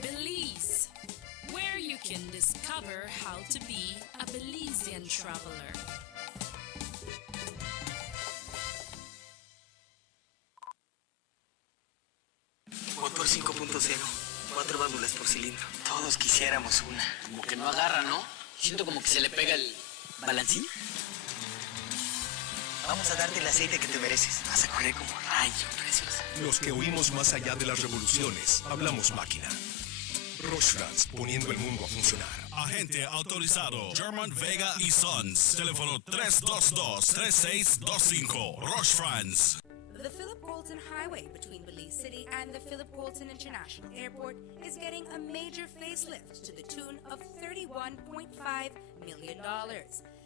Belize, where you can discover how to be a Belizean traveler. Motor 5.0, 4 válvulas por cilindro. Todos quisiéramos una. Como que no agarra, ¿no? Siento como que se le pega el balancín. Vamos a darte el aceite que te mereces. Vas a correr como rayo, preciosa. Los que huimos más allá de las revoluciones, hablamos máquina. Roche-France, poniendo el mundo a funcionar. Agente autorizado, German Vega y Sons. Teléfono 322-3625. Roche-France. The Philip Walton Highway between Belize City and the Philip Walton International Airport is getting a major facelift to the tune of $31.5 million.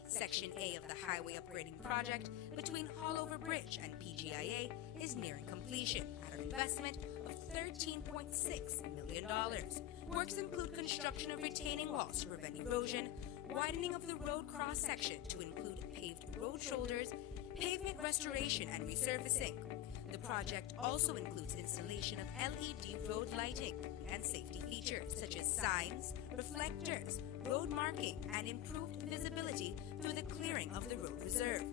Section A of the highway upgrading project between Hallover Bridge and PGIA is nearing completion at an investment of $13.6 million. Works include construction of retaining walls to prevent erosion, widening of the road cross-section to include paved road shoulders, pavement restoration and resurfacing. The project also includes installation of LED road lighting and safety features such as signs, reflectors, road marking, and improved visibility through the clearing of the road reserve.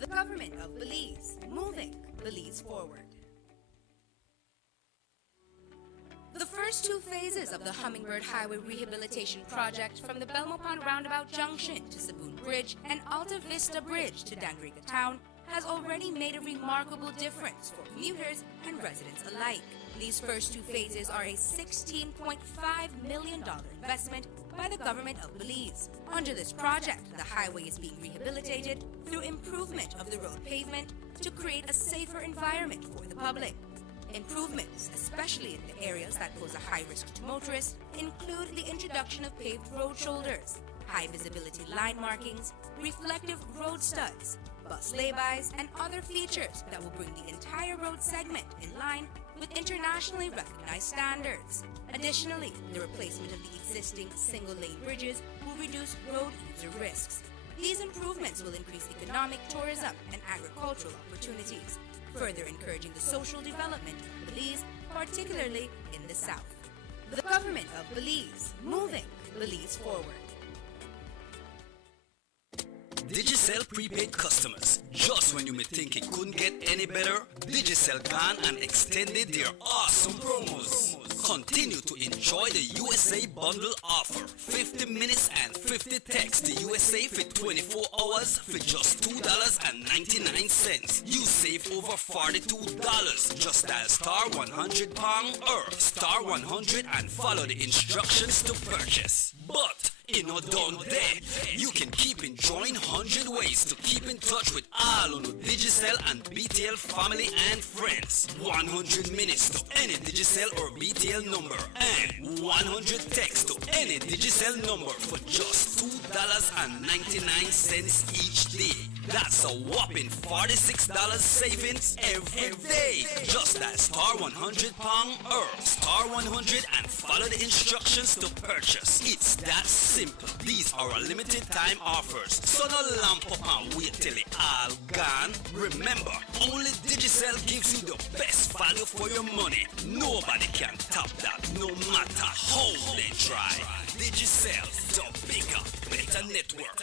The government of Belize, moving Belize forward. The first two phases of the Hummingbird Highway Rehabilitation Project from the Belmopon Roundabout Junction to Saboon Bridge and Alta Vista Bridge to Dangriga Town has already made a remarkable difference for commuters and residents alike. These first two phases are a $16.5 million investment by the government of Belize. Under this project, the highway is being rehabilitated through improvement of the road pavement to create a safer environment for the public. Improvements, especially in the areas that pose a high risk to motorists, include the introduction of paved road shoulders, high visibility line markings, reflective road studs, bus laybys, and other features that will bring the entire road segment in line with internationally recognized standards. Additionally, the replacement of the existing single-lane bridges will reduce road user risks. These improvements will increase economic, tourism, and agricultural opportunities, further encouraging the social development of Belize, particularly in the south. The government of Belize, moving Belize forward. Digicel prepaid customers. Just when you may think it couldn't get any better, Digicel gone and extended their awesome promos. Continue to enjoy the USA bundle offer. 50 minutes and 50 texts to USA for 24 hours for just $2.99. You save over $42. Just dial star 100 pound or star 100 and follow the instructions to purchase. But not done there. You can keep enjoying 100 ways to keep in touch with all of the Digicel and BTL family and friends. 100 minutes to any Digicel or BTL number and 100 texts to any Digicel number for just $2.99 each day. That's a whopping $46 savings every day. Just that star 100 pound or star 100 and follow the instructions to purchase. It's that simple. These are a limited time offers, so no lamp up and wait till it all gone. Remember, only Digicel gives you the best value for your money. Nobody can top that, no matter how they try. Digicel, the bigger, better network.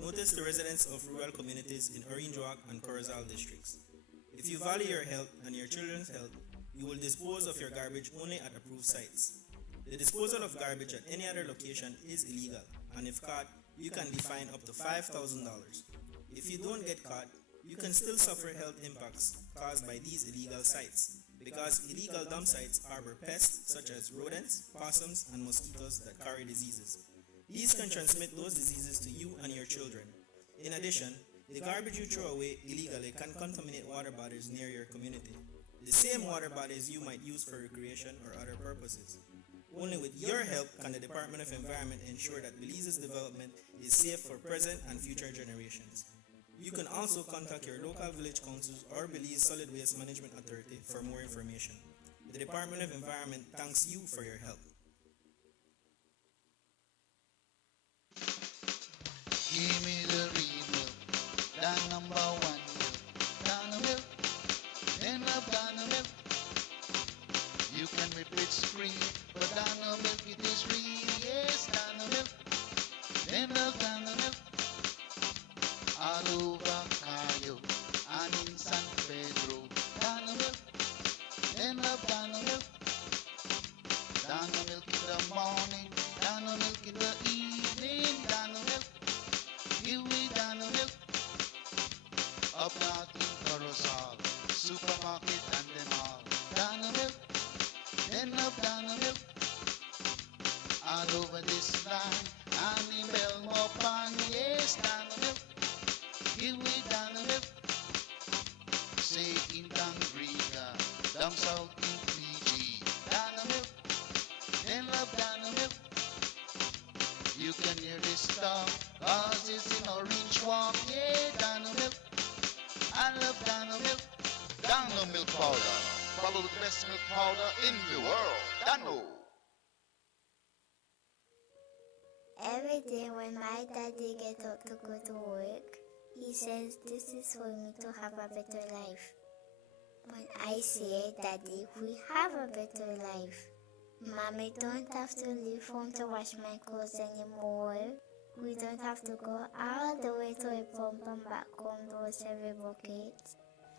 Notice the residents of rural communities in Orange Walk and Corozal districts. If you value your health and your children's health, you will dispose of your garbage only at approved sites. The disposal of garbage at any other location is illegal, and if caught, you can be fined up to $5,000. If you don't get caught, you can still suffer health impacts caused by these illegal sites, because illegal dump sites harbor pests such as rodents, possums, and mosquitoes that carry diseases. These can transmit those diseases to you and your children. In addition, the garbage you throw away illegally can contaminate water bodies near your community. The same water bodies you might use for recreation or other purposes. Only with your help can the Department of Environment ensure that Belize's development is safe for present and future generations. You can also contact your local village councils or Belize Solid Waste Management Authority for more information. The Department of Environment thanks you for your help. Give me the real milk, that number one milk, Donna milk, then love Donna milk. You can rip it scream, but Donna milk it is real, yes, Donna milk, then love Donna milk. All over Cayo and in San Pedro, Donna milk, then love Donna milk. Donna milk in the morning, Donna milk in the evening, Donna milk. Give me Donna milk. Up north in Corozal, supermarket and them all. Donna milk, then up Donna milk. All over this land, and in Belmopon, yes, Donna milk. Give me Donna milk. Say in Dangriga, down south in Fiji, Donna milk, then love Donna milk. You can hear this stuff, cause it's in Orange Walk, yeah, Donna milk. I love Donna milk. Donna milk powder. Follow the best milk powder in the world. Dano. Every day when my daddy get up to go to work, he says this is for me to have a better life. But I say, Daddy, we have a better life. Mommy don't have to leave home to wash my clothes anymore. We don't have to go all the way to a pump and back home to wash every bucket.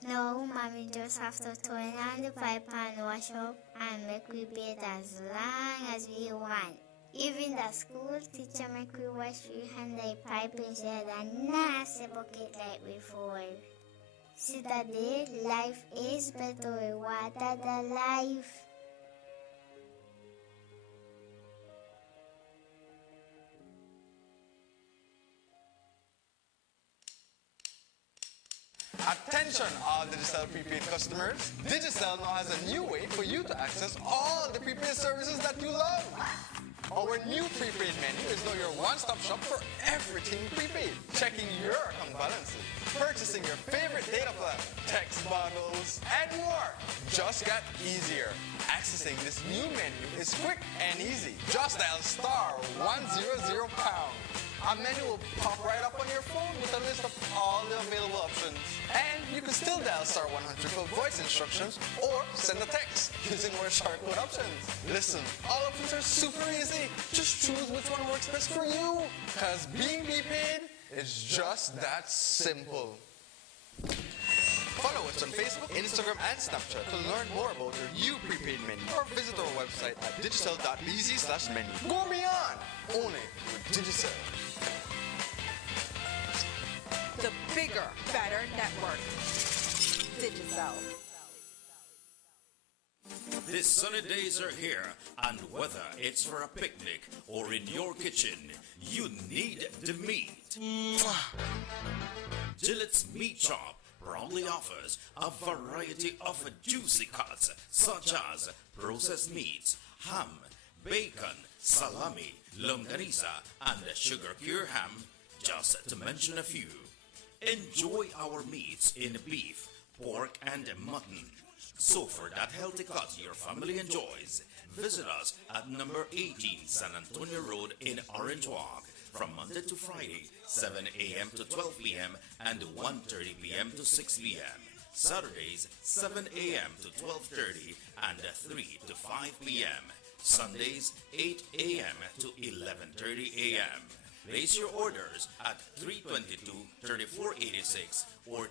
No, mommy just have to turn on the pipe and wash up and make we bathe as long as we want. Even the school teacher make we wash we hand the pipe instead of nasty bucket like before. See today, life is better with water than life. Attention all Digicel prepaid customers. Digicel now has a new way for you to access all the prepaid services that you love. Our new prepaid menu is now your one-stop shop for everything prepaid. Checking your account balances, purchasing your favorite data plan, text bundles, and more just got easier. Accessing this new menu is quick and easy. Just dial *100#. A menu will pop right up on your phone with a list of all the available options. And you can still dial *100 for voice instructions or send a text using more shortcut options. Listen, all options are super easy. Just choose which one works best for you. Because being prepaid is just that simple. Follow us on Facebook, Instagram, and Snapchat to learn more about our new prepaid menu or visit our website at digicel.bz/menu. Go beyond! Only with Digicel. The bigger, better network. Digicel. The sunny days are here, and whether it's for a picnic or in your kitchen, you need the meat. Gillette's Meat Chop proudly offers a variety of juicy cuts such as processed meats, ham, bacon, salami, longaniza, and sugar cure ham, just to mention a few. Enjoy our meats in beef, pork, and mutton. So for that healthy cut your family enjoys, visit us at number 18 San Antonio Road in Orange Walk from Monday to Friday, 7 a.m. to 12 p.m. and 1:30 p.m. to 6 p.m. Saturdays, 7 a.m. to 12:30 and 3 to 5 p.m. Sundays, 8 a.m. to 11:30 a.m. Place your orders at 322-3486 or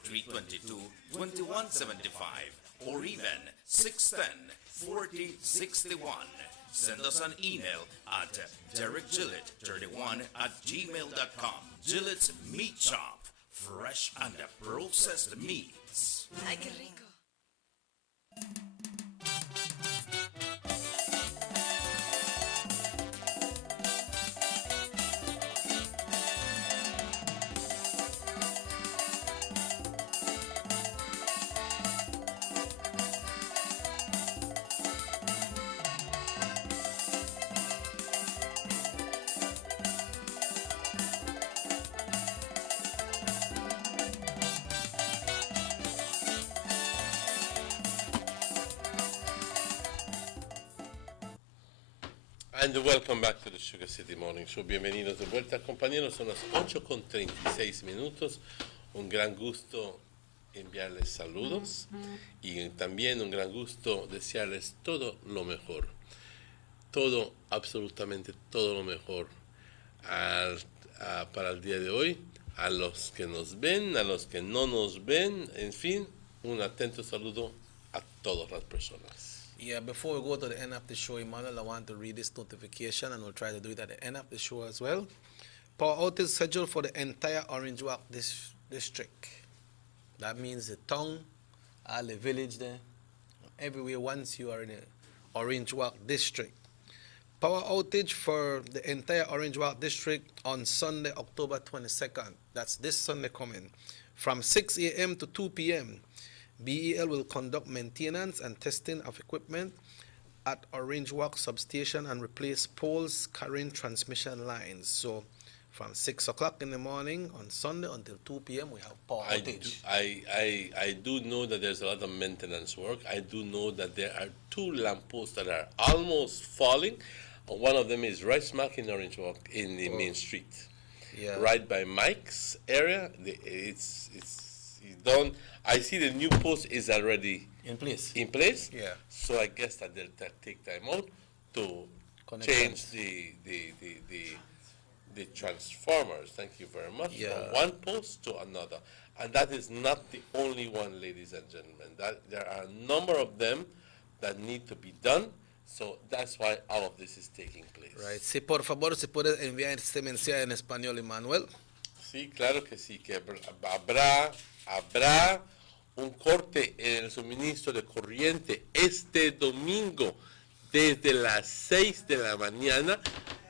322-2175 or even 610-4061. Send us an email at derekgillett31@gmail.com. Gillette's Meat Chop, fresh and processed meats. Ay, qué rico. And welcome back to the Sugar City Morning Show. Bienvenidos de vuelta, compañeros. Son las 8:36. Un gran gusto enviarles saludos y también un gran gusto desearles todo lo mejor. Todo, absolutamente todo lo mejor para el día de hoy. A los que nos ven, a los que no nos ven, en fin, un atento saludo a todas las personas. Yeah, before we go to the end of the show, Emmanuel, I want to read this notification, and we'll try to do it at the end of the show as well. Power outage scheduled for the entire Orange Walk district. That means the town, all the village there, everywhere once you are in the Orange Walk district. Power outage for the entire Orange Walk district on Sunday, October 22nd. That's this Sunday coming, from 6 a.m. to 2 p.m. BEL will conduct maintenance and testing of equipment at Orange Walk substation and replace poles carrying transmission lines. So from 6 o'clock in the morning on Sunday until 2 p.m. we have power outage. I do know that there's a lot of maintenance work. I do know that there are 2 lampposts that are almost falling. One of them is right smack in Orange Walk in the main street. Yeah. Right by Mike's area. It's done. I see the new post is already in place. Yeah. So I guess that they'll take time out to change the transformers. Thank you very much. Yeah. From one post to another. And that is not the only one, ladies and gentlemen. That there are a number of them that need to be done. So that's why all of this is taking place. Right. Sí, por favor, se puede enviar este mensaje en español, Emmanuel. Sí, claro que sí, que habrá un corte en el suministro de corriente este domingo desde las 6 de la mañana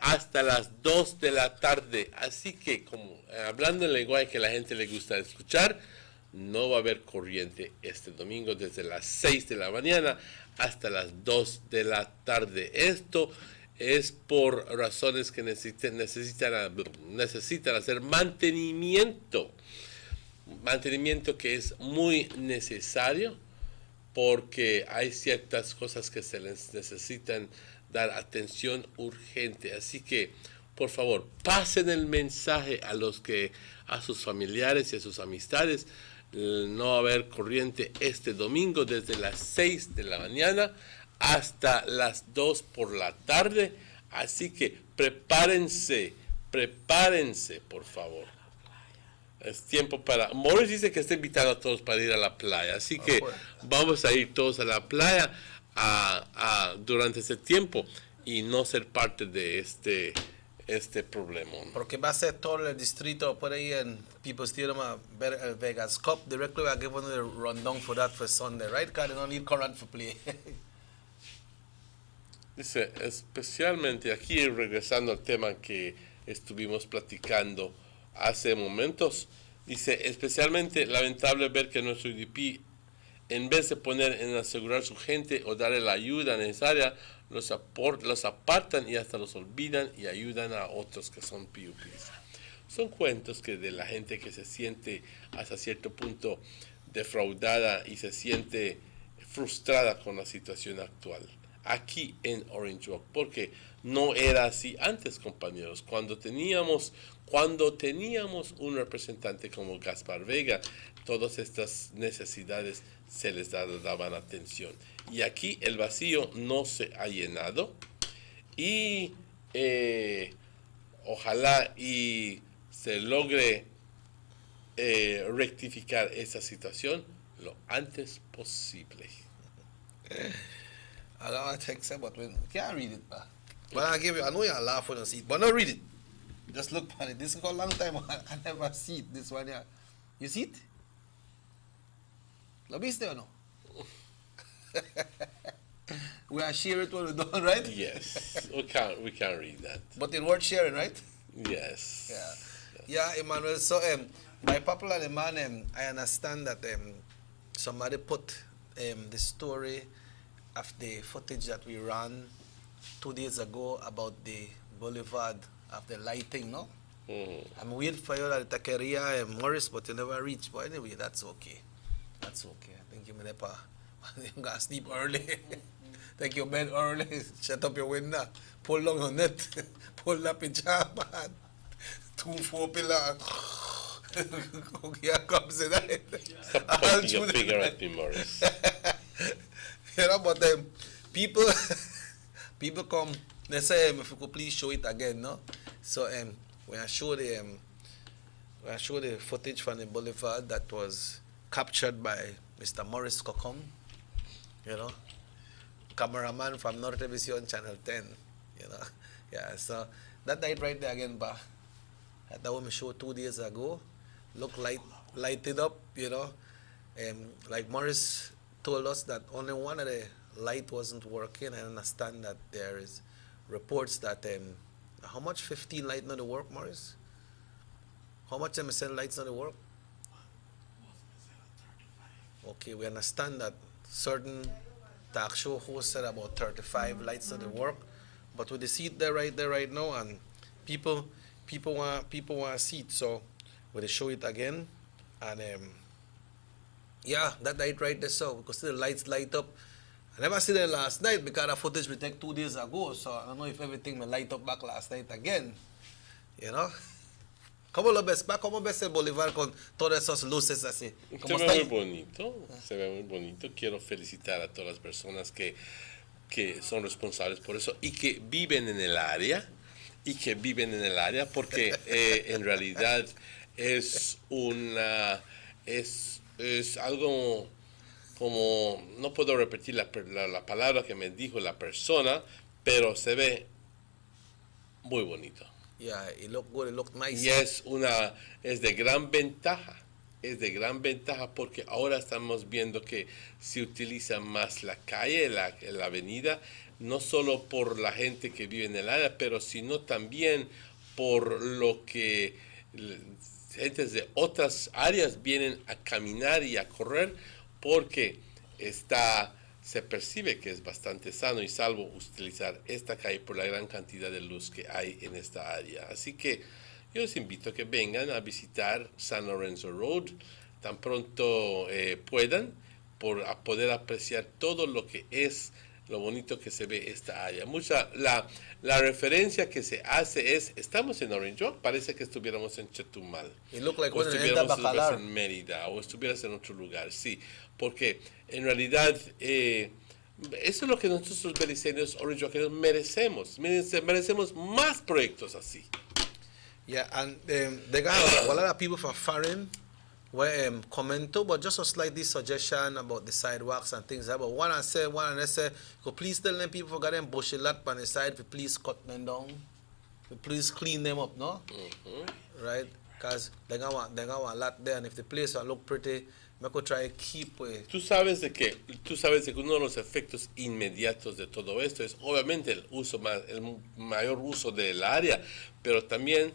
hasta las 2 de la tarde. Así que, como hablando en lenguaje que a la gente le gusta escuchar, no va a haber corriente este domingo desde las 6 de la mañana hasta las 2 de la tarde. Esto es por razones que necesitan hacer mantenimiento que es muy necesario, porque hay ciertas cosas que se les necesitan dar atención urgente. Así que, por favor, pasen el mensaje a sus familiares y a sus amistades. No va a haber corriente este domingo desde las 6 de la mañana hasta las 2 por la tarde. Así que prepárense, por favor. Es tiempo para... Morris dice que está invitando a todos para ir a la playa. Así que vamos a ir todos a la playa durante ese tiempo y no ser parte de este problema. Porque va a ser todo el distrito por ahí en People's Stadium a ver el Vegas Cup. Directly we are giving the rundown for that for Sunday, right? Because they don't need current for play. Dice, especialmente aquí, regresando al tema que estuvimos platicando hace momentos, dice, especialmente lamentable ver que nuestro IDP, en vez de poner en asegurar su gente o darle la ayuda necesaria, los apartan y hasta los olvidan y ayudan a otros que son PUPs. Son cuentos que de la gente que se siente hasta cierto punto defraudada y se siente frustrada con la situación actual aquí en Orange Walk, porque no era así antes, compañeros. Cuando teníamos un representante como Gaspar Vega, todas estas necesidades se les daban atención. Y aquí el vacío no se ha llenado y ojalá y se logre rectificar esa situación lo antes posible. I got a text but we can't read it, but I know you're laughing when you see it, but not read it. Just look at it. This is a long time. I never see it. This one here. You see it? ¿Lo viste o no? We are share it when we're done, right? Yes. we can't read that. But it's worth sharing, right? Yes. Yeah, Emmanuel. So, by popular demand, I understand that somebody put the story of the footage that we ran 2 days ago about the boulevard of the lighting, no? Mm-hmm. I'm waiting for you at the Taqueria and Morris, but you never reach. But anyway, that's okay. That's okay. I think you're going to sleep early. Take your bed early. Shut up your window. Pull down your net. Pull up your pajama. 2-4 pillar. Here comes the night. Stop pointing your finger at me, Morris. You know, but people come. They say, if you could please show it again, no? So when I show the footage from the boulevard that was captured by Mr. Morris Kokom, you know, cameraman from North Television Channel 10, you know. Yeah, so that night right there again, but that one we showed 2 days ago, look lighted up, you know. Like Morris told us that only one of the light wasn't working. I understand that there is reports that how much 15 light not to work, Morris? How much MSN lights not to work? Okay, we understand that certain talk show hosts said about 35 lights not to work, but with the seat there right now, and people want to see it, so we'll show it again, and yeah, that light right there, so we could see the lights light up. I never seen it last night because the footage we take 2 days ago, so I don't know if everything will light up back last night again, you know. ¿Cómo lo ves? ¿Cómo ves el Bolívar con todas esas luces así? Se ve muy bonito, se ve muy bonito. Quiero felicitar a todas las personas que son responsables por eso y que viven en el área y que viven en el área, porque en realidad es algo como, no puedo repetir la palabra que me dijo la persona, pero se ve muy bonito. Yeah, it looked good, it looked nice. Y es de gran ventaja porque ahora estamos viendo que se utiliza más la calle, la avenida, no solo por la gente que vive en el área, pero sino también por lo que gentes de otras áreas vienen a caminar y a correr, porque se percibe que es bastante sano y salvo utilizar esta calle por la gran cantidad de luz que hay en esta área. Así que yo les invito a que vengan a visitar San Lorenzo Road tan pronto puedan, a poder apreciar todo lo que es lo bonito que se ve esta área. La referencia que se hace es, estamos en Orange Walk, parece que estuviéramos en Chetumal, o estuviéramos en Mérida, o estuvieras en otro lugar, sí, porque en realidad eso es lo que nosotros los beliceños Orange Walkeros merecemos más proyectos así. Yeah, and they got a lot of people from foreign were comment too, but just a slight suggestion about the sidewalks and things. But one and say, could please tell them people forgot them bushy lot on the side, if please cut them down, if please clean them up, no? Right? Because they got a lot there, and if the place will look pretty, me could try to keep it. Tú sabes de que uno de los efectos inmediatos de todo esto es obviamente el mayor uso del área, pero también,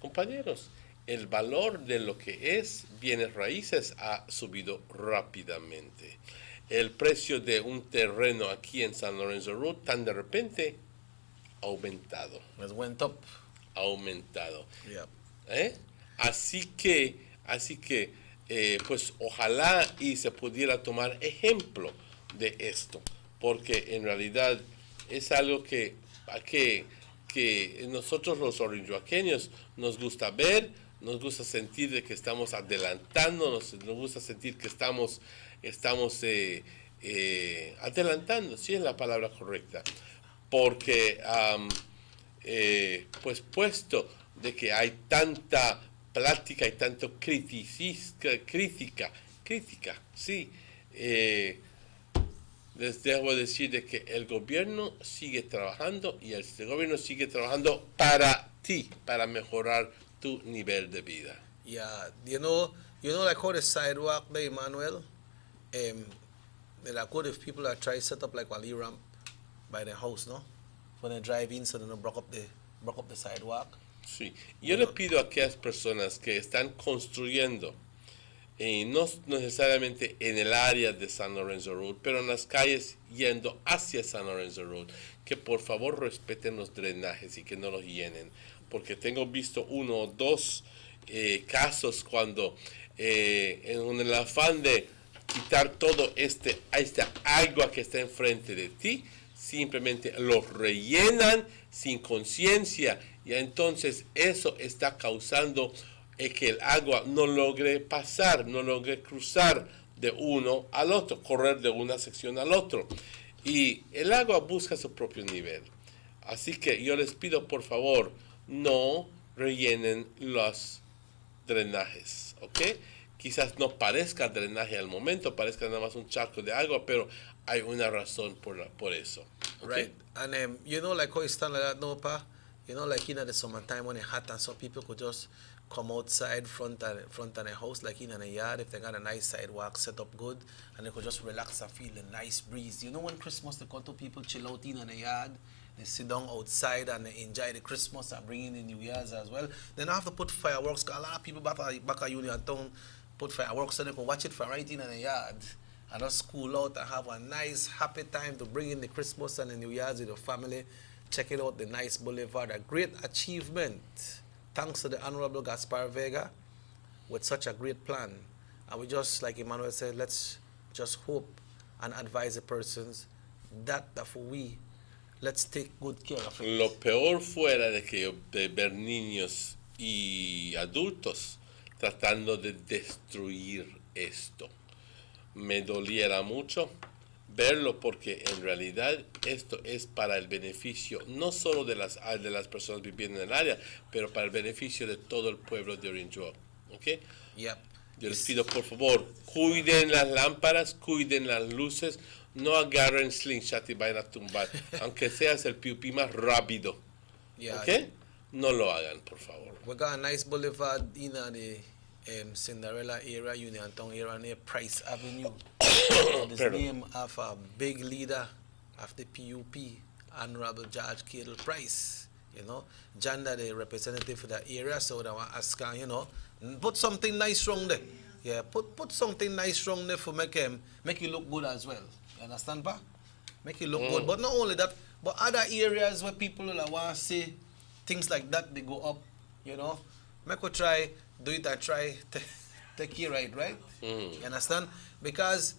compañeros, el valor de lo que es bienes raíces ha subido rápidamente. El precio de un terreno aquí en San Lorenzo Road tan de repente ha aumentado. It went up. Ha aumentado. Yeah. Así que pues ojalá y se pudiera tomar ejemplo de esto, porque en realidad es algo que nosotros los orinjoaqueños nos gusta ver, nos gusta sentir de que estamos adelantando, nos gusta sentir que estamos adelantando, sí es la palabra correcta, porque pues puesto de que hay tanta plática y tanto crítica, sí, les debo decir de que el gobierno sigue trabajando y el gobierno sigue trabajando para ti, para mejorar tu nivel de vida. Yeah, you know like how the sidewalk there, Emmanuel, like what if people are trying to set up like a little ramp by the house, no? When they drive in, so they don't block up the sidewalk. Sí, yo le pido a aquellas personas que están construyendo, no necesariamente en el área de San Lorenzo Road, pero en las calles yendo hacia San Lorenzo Road, que por favor respeten los drenajes y que no los llenen, porque tengo visto uno o dos casos cuando en el afán de quitar todo esta agua que está enfrente de ti, simplemente los rellenan sin conciencia, y entonces eso está causando que el agua no logre pasar, no logre cruzar de uno al otro, correr de una sección al otro, y el agua busca su propio nivel. Así que yo les pido, por favor, no rellenen los drenajes, ¿ok? Quizás no parezca drenaje al momento, parezca nada más un charco de agua, pero hay una razón por eso. ¿Okay? Right, and you know like how it's stand like that now, Pa? You know like in the summertime when it's hot and some people could just come outside front of the house, like in the yard, if they got a nice sidewalk set up good, and they could just relax and feel the nice breeze. You know when Christmas they come to people chill out in the yard, they sit down outside and they enjoy the Christmas and bring in the New Year's as well. Then I have to put fireworks, because a lot of people back at Union Town put fireworks so they can watch it from right in the yard. And just cool out and have a nice happy time to bring in the Christmas and the New Year's with your family. Check it out, the nice boulevard, a great achievement. Thanks to the Honorable Gaspar Vega with such a great plan. And we just, like Emmanuel said, let's just hope and advise the persons that let's take good care of it. Lo peor fuera de ver niños y adultos tratando de destruir esto. Me doliera mucho verlo, porque en realidad esto es para el beneficio no solo de las personas viviendo en el área, pero para el beneficio de todo el pueblo de Orange Walk. ¿Okay? Yep. Yo les pido, por favor, cuiden las lámparas, cuiden las luces, no agarren slingshot y vayan a tumbar, aunque seas el piupi más rápido. Yeah, ¿Ok? No lo hagan, por favor. We got a nice boulevard in the Cinderella area, Uniontown area near Price Avenue. It's the name of a big leader of the PUP, Honorable George Cadle Price. You know, John, the representative for that area, so I want to ask, you know, put something nice wrong there. Yeah, put something nice wrong there for make you look good as well. You understand, pa? Make you look good. But not only that, but other areas where people will want to see things like that, they go up. You know, make we try do it and try take it right. You understand? Because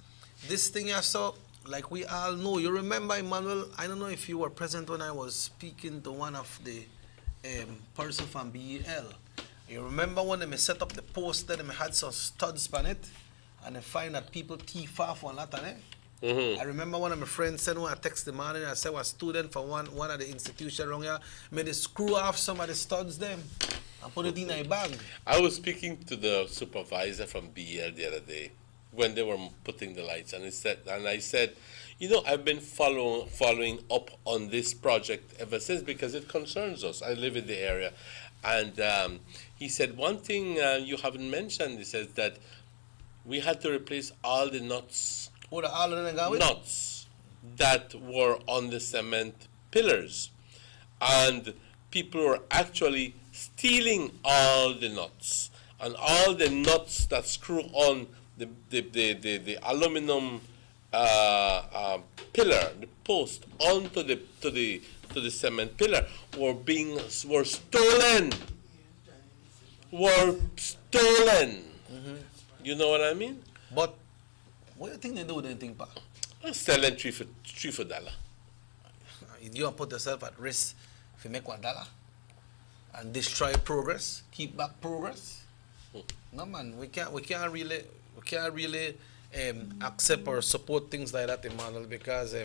this thing I saw, like we all know. You remember, Emmanuel? I don't know if you were present when I was speaking to one of the person from BEL. You remember when they set up the post that they had some studs on it, and they find that people thief off on that, I remember one of my friends said when I text the morning, I said, a student from one of the institutions around here made they screw off some of the studs them and put it in a bag. I was speaking to the supervisor from BL the other day when they were putting the lights, and I said, you know, I've been following up on this project ever since because it concerns us. I live in the area. And he said, one thing you haven't mentioned, he says that we had to replace all the nuts that were on the cement pillars. And people were actually stealing all the nuts. And all the nuts that screw on the aluminum pillar, the post, onto the cement pillar were stolen. You know what I mean? But what do you think they do with anything, pa? Selling three for $3. You don't put yourself at risk if you make $1 and destroy progress, keep back progress. No man, we can't really accept or support things like that, Emmanuel, because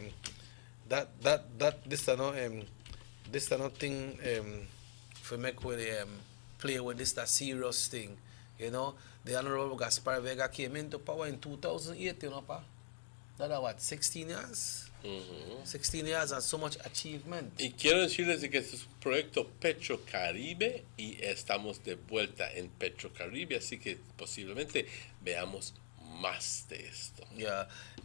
this is not thing for make with play with this that serious thing. You know, the Honorable Gaspar Vega came into power in 2008, you know, pa? That are what, 16 years? 16 years and so much achievement. Y quiero decirles que este es un proyecto Petrocaribe y estamos de vuelta en Petrocaribe, así que posiblemente veamos más de esto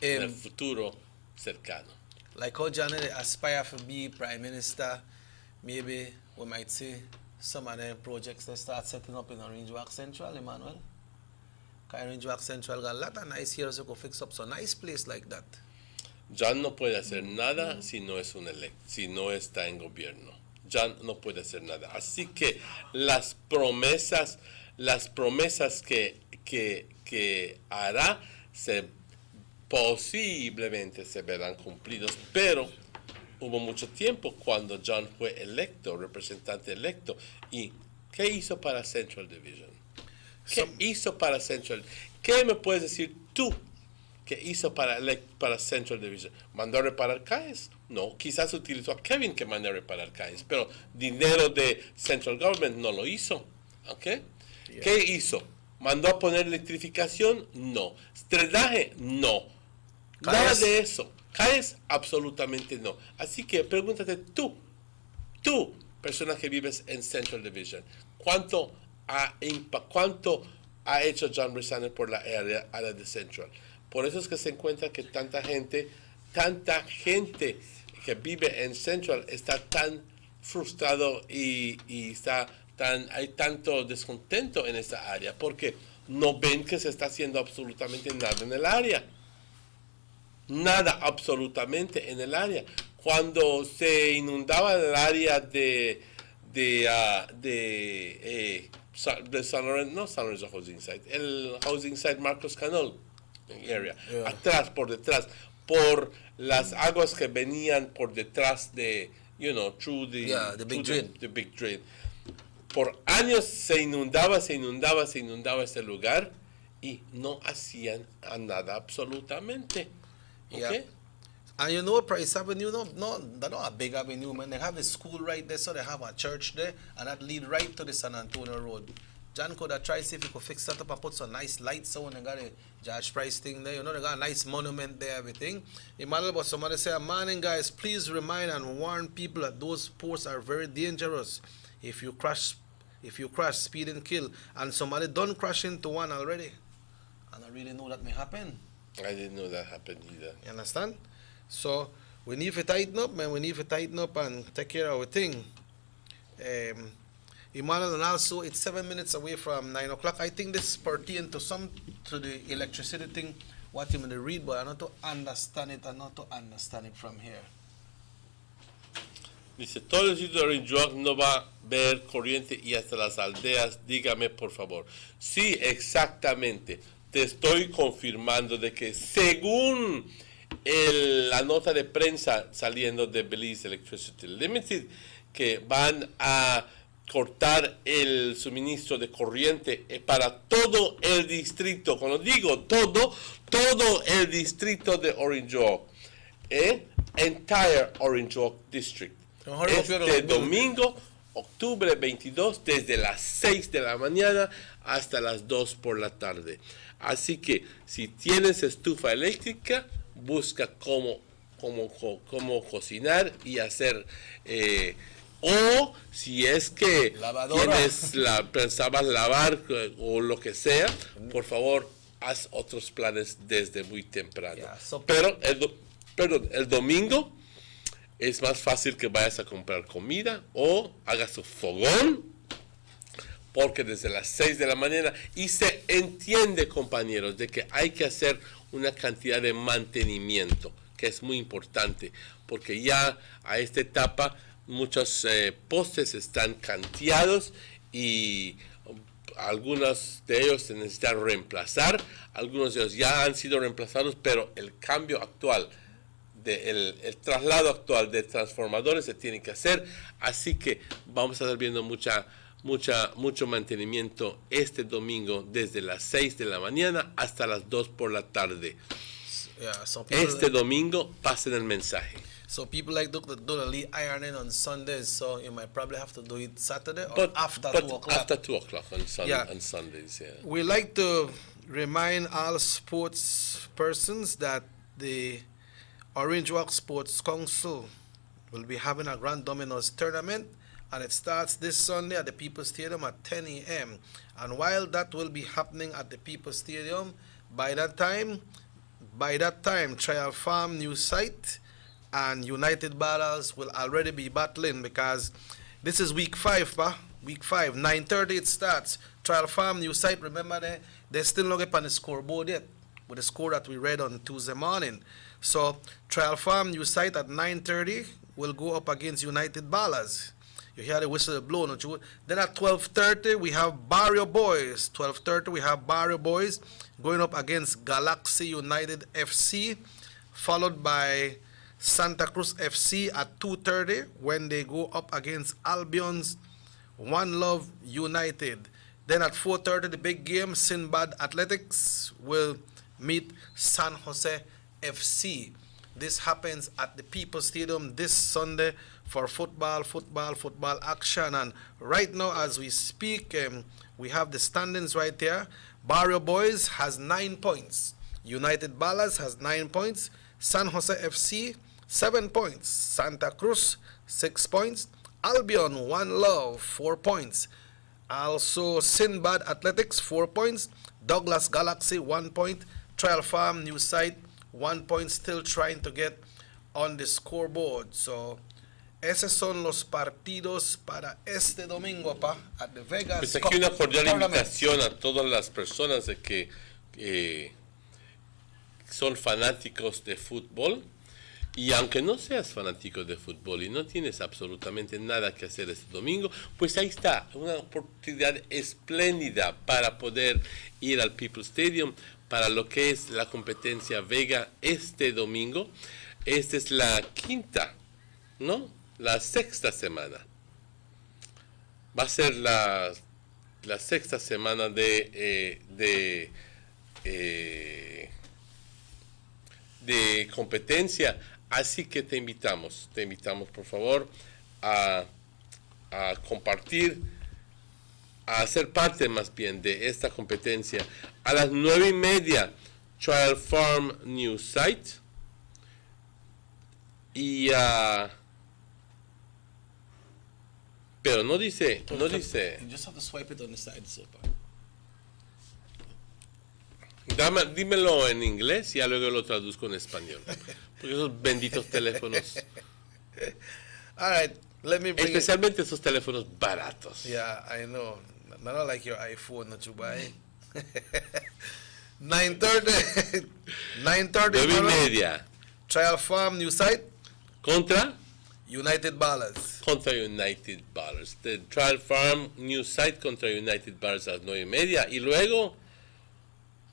en el futuro cercano. Like how Janet aspire to be Prime Minister, maybe we might see some of them projects they start setting up in Orange Walk Central, Emmanuel. Orange Walk Central got a lot of nice areas to go fix up, so nice place like that. John no puede hacer nada si no es si no está en gobierno. John no puede hacer nada. Así que las promesas que hará posiblemente se verán cumplidos, pero hubo mucho tiempo cuando John fue representante electo. ¿Y qué hizo para Central Division? ¿Qué hizo para Central? ¿Qué me puedes decir tú que hizo para Central Division? ¿Mandó a reparar calles? No, quizás utilizó a Kevin que mandó a reparar calles, pero dinero de Central Government no lo hizo. ¿Okay? Yeah. ¿Qué hizo? ¿Mandó a poner electrificación? No. ¿Drenaje? No. Nada de eso. ¿Calles? Absolutamente no. Así que pregúntate tú, persona que vives en Central Division, ¿cuánto ha hecho John Brisano por la área de Central? Por eso es que se encuentra que tanta gente que vive en Central está tan frustrado y hay tanto descontento en esta área, porque no ven que se está haciendo absolutamente nada en el área. Nada absolutamente en el área. Cuando se inundaba el área de San Lorenzo, no San Lorenzo Housing Site, el Housing Site Marcos Canal area, atrás, por detrás, por las aguas que venían por detrás de, through the big drain. Por años se inundaba ese lugar y no hacían nada absolutamente. ¿Okay? And you know Price Avenue, they're not a big avenue, man. They have a school right there, so they have a church there, and that lead right to the San Antonio Road. John could have tried to see if he could fix that up and put some nice lights on. They got a George Price thing there, you know, they got a nice monument there, everything. Emmanuel, but somebody say, morning guys, please remind and warn people that those posts are very dangerous. If you crash, speed and kill, and somebody done crash into one already. And I really know that may happen. I didn't know that happened either. You understand? So we need to tighten up, man. We need to tighten up and take care of our thing. Emmanuel, and also it's 7 minutes away from 9 o'clock. I think this pertains to the electricity thing, what you may read, but I not to understand it and not to understand it from here. Dice, todo el sitio de Orange Walk no va a ver corriente y hasta las aldeas, dígame por favor. Sí, exactamente. Te estoy confirmando de que según la nota de prensa saliendo de Belize Electricity Limited, que van a cortar el suministro de corriente para todo el distrito. Cuando digo todo el distrito de Orange Walk, entire Orange Walk District. Este domingo, octubre 22, desde las 6 de la mañana hasta las 2 por la tarde. Así que si tienes estufa eléctrica, busca cómo cocinar y hacer, o si es que pensabas lavar o lo que sea, por favor, haz otros planes desde muy temprano. Pero el domingo es más fácil que vayas a comprar comida o hagas tu fogón, porque desde las 6 de la mañana, y se entiende, compañeros, de que hay que hacer una cantidad de mantenimiento, que es muy importante, porque ya a esta etapa muchos postes están canteados y algunos de ellos se necesitan reemplazar, algunos de ellos ya han sido reemplazados, pero el cambio actual, el traslado actual de transformadores se tiene que hacer, así que vamos a estar viendo mucho mantenimiento este domingo desde las 6 de la mañana hasta las 2 por la tarde. Este domingo pasen el mensaje. So people like do the lead ironing on Sundays, so you might probably have to do it Saturday or after 2 o'clock. After 2 o'clock on Sundays, yeah. We like to remind all sports persons that the Orange Walk Sports Council will be having a Grand Dominoes tournament, and it starts this Sunday at the People's Stadium at 10 a.m. And while that will be happening at the People's Stadium, by that time, Trial Farm new site and United Battles will already be battling, because this is week 5, Week 5, 9:30 it starts. Trial Farm new site, remember they still not get on the scoreboard yet with the score that we read on Tuesday morning. So Trial Farm new site at 9:30 will go up against United Ballers. You hear the whistle blow, don't you? Then at 12:30 we have Barrio Boys. 12:30 we have Barrio Boys going up against Galaxy United FC, followed by Santa Cruz FC at 2:30 when they go up against Albion's One Love United. Then at 4:30 the big game, Sinbad Athletics will meet San Jose FC. This happens at the People's Stadium this Sunday for football action. And right now as we speak, we have the standings right there. Barrio Boys has 9 points. United Ballas has 9 points. San Jose FC, 7 points. Santa Cruz, 6 points. Albion, One Love, 4 points. Also Sinbad Athletics, 4 points. Douglas Galaxy, 1 point. Trial Farm, new site, 1 point, still trying to get on the scoreboard. So, esos son los partidos para este domingo, at the Vegas. Pues aquí una cordial invitación a todas las personas de que son fanáticos de fútbol, y aunque no seas fanático de fútbol y no tienes absolutamente nada que hacer este domingo, pues ahí está, una oportunidad espléndida para poder ir al People's Stadium para lo que es la competencia Vega este domingo. Esta es la quinta, ¿no? La sexta semana. Va a ser la sexta semana de competencia Así que te invitamos por favor a compartir, a ser parte más bien de esta competencia. A las 9:30, Trial Farm News Site. Y pero no dice. You just have to swipe it on the side, so. Dímelo en inglés y ya luego lo traduzco en español. Porque esos benditos teléfonos. All right, let me bring especialmente esos teléfonos baratos. Yeah, I know. Not like your iPhone that you buy. 9:30. 9:30. Trial Farm New Site. Contra United Ballers. Contra United Ballers. The Trial Farm New Site contra United Ballers a las 9:30. Y luego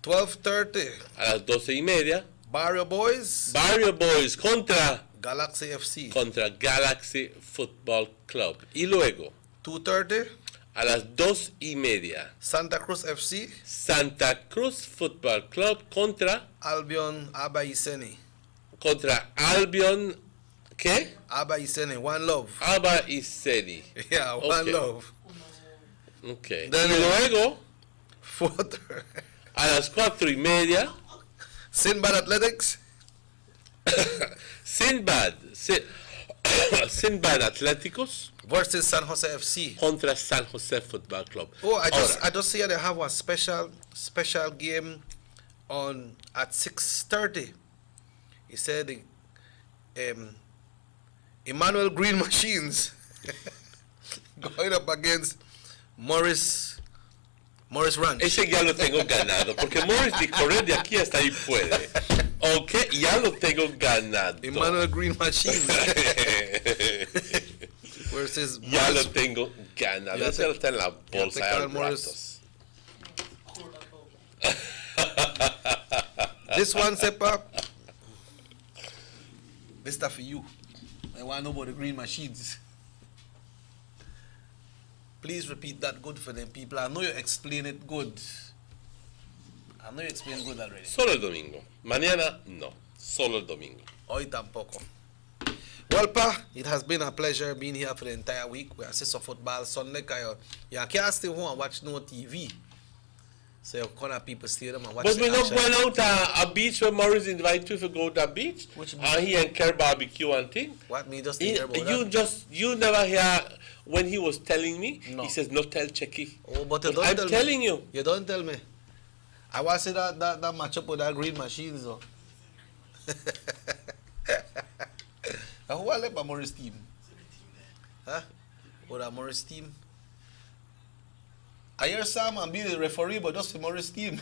12:30. A las 12:30. Barrio Boys contra Galaxy FC. Contra Galaxy Football Club. Y luego 2:30. A las 2:30. Santa Cruz FC. Santa Cruz Football Club contra Albion Abaiseni. Contra Albion, ¿qué? Abaiseni, One Love. Abaiseni. Yeah, One Love. Okay. Then y luego 4:30. A las 4:30. Sinbad Athletics. Sinbad Atléticos versus San Jose FC. Contra San Jose Football Club. Oh, I just see they have a special game at 6:30. He said Emmanuel Green Machines going up against Morris Ranch. Ese ya lo tengo ganado, porque Morris de correr de aquí hasta ahí puede. Ok, ya lo tengo ganado. Emmanuel Green Machines. versus ya lo tengo ganado. Ese está en la bolsa de ratos. This one, Sepa. This stuff for you. I want to know about the Green Machines. Please repeat that good for them people. I know you explain it good. I know you explain good already. Solo el domingo. Mañana no. Solo el domingo. Hoy tampoco. Well, Pa, it has been a pleasure being here for the entire week. We assist of football Sunday. You can't stay home and watch no TV. So you corner people stay them and watch. But we not going out a beach where Morris invited you to go to a beach. Which beach? He and Kerr barbecue and thing. What me just hear about you never hear when he was telling me. No. He says no tell Checky. Oh, but I'm telling you. You don't tell me. I want to see that match up with that Green Machines though. Who are left by Morris team? Huh? Or that Morris team? I hear Sam and be the referee, but just for Morris team.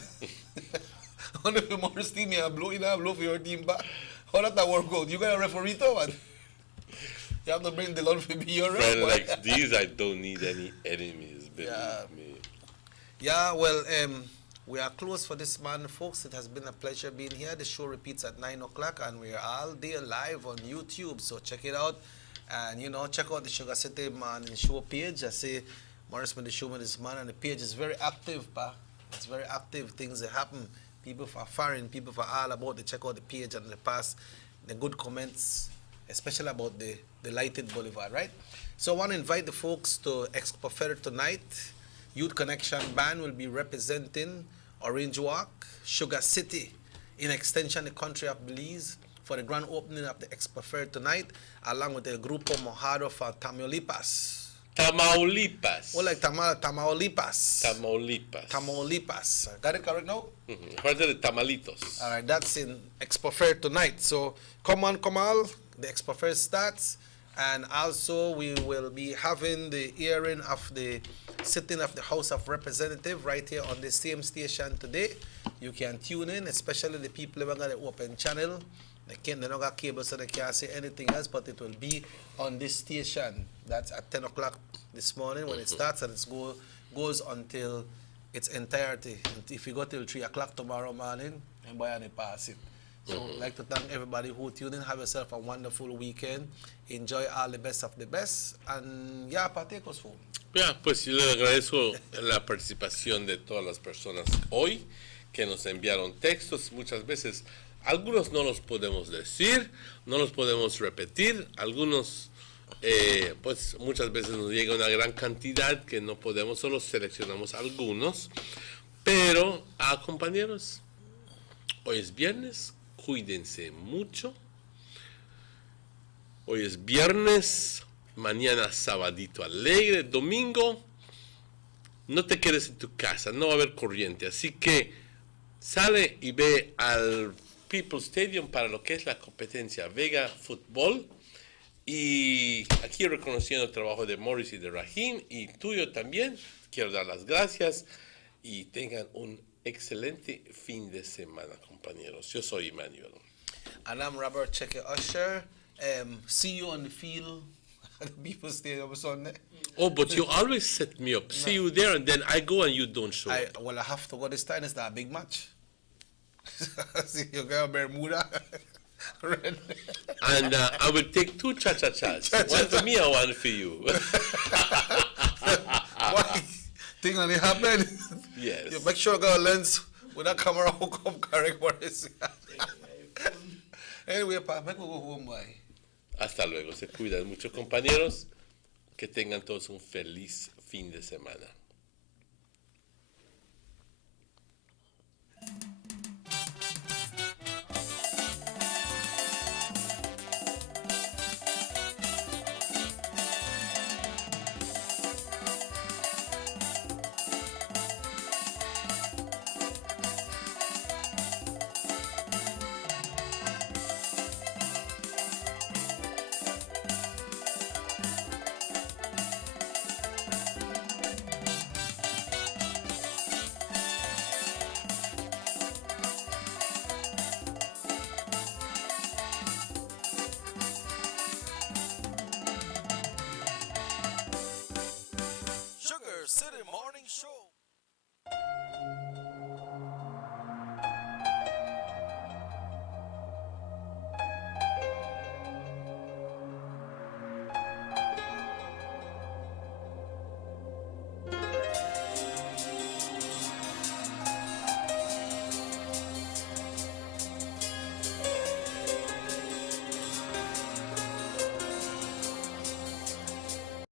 Only for Morris team, you blow for your team back. How does that work out? You got a referee too, man. You have to bring the Lord to be your friend like these. I don't need any enemies. Believe me. Yeah, well, we are closed for this morning, folks. It has been a pleasure being here. The show repeats at 9 o'clock, and we are all day live on YouTube. So check it out, and check out the Sugar City Morning Show page. I say Morris made the show this morning, and the page is very active, pa. It's very active. Things that happen. People for foreign, people for all about. They check out the page and the past, the good comments, especially about the lighted boulevard, right? So I want to invite the folks to Expo Fair tonight. Youth Connection Band will be representing Orange Walk, Sugar City, in extension the country of Belize for the grand opening of the Expo Fair tonight, along with the Grupo Mojado for Tamaulipas. Tamaulipas. Oh, like Tamaulipas. Tamaulipas. Tamaulipas. Got it correct now? Part of the tamalitos. All right, that's in Expo Fair tonight. So come on, come all. The Expo Fair starts. And also we will be having the hearing of the sitting of the House of Representatives right here on the same station today. You can tune in, especially the people who have got the open channel. They don't got cable, so they can't say anything else, but it will be on this station. That's at 10 o'clock this morning when it starts, and it goes until its entirety. And if you go till 3 o'clock tomorrow morning, everybody pass it. So I'd like to thank everybody who tuned in. Have yourself a wonderful weekend. Enjoy all the best of the best. And yeah, partake us home. Ya, pues yo le agradezco la participación de todas las personas hoy que nos enviaron textos. Muchas veces algunos no los podemos decir, no los podemos repetir, algunos pues muchas veces nos llega una gran cantidad que no podemos, solo seleccionamos algunos, pero compañeros, hoy es viernes, cuídense mucho, hoy es viernes, mañana sabadito alegre, domingo, no te quedes en tu casa, no va a haber corriente, así que sale y ve al People's Stadium para lo que es la competencia Vega Fútbol. Y aquí reconociendo el trabajo de Morris y de Rahim y tuyo también, quiero dar las gracias y tengan un excelente fin de semana, compañeros. Yo soy Emmanuel. And I'm Robert Checker Usher. See you on the field at the People's Stadium Sunday. Oh, but you always set me up. See you there, and then I go and you don't show up. Well, I have to go this time. It's that big match. See you girl Bermuda. And I will take 2 cha-cha-chas. One for me and one for you. What thing only happen? Yes. You make sure I got a lens with that camera hook up correct for this. Anyway, pa, make we go home, boy. Hasta luego. Se cuidan mucho, compañeros. Que tengan todos un feliz fin de semana. Sugar City Morning Show.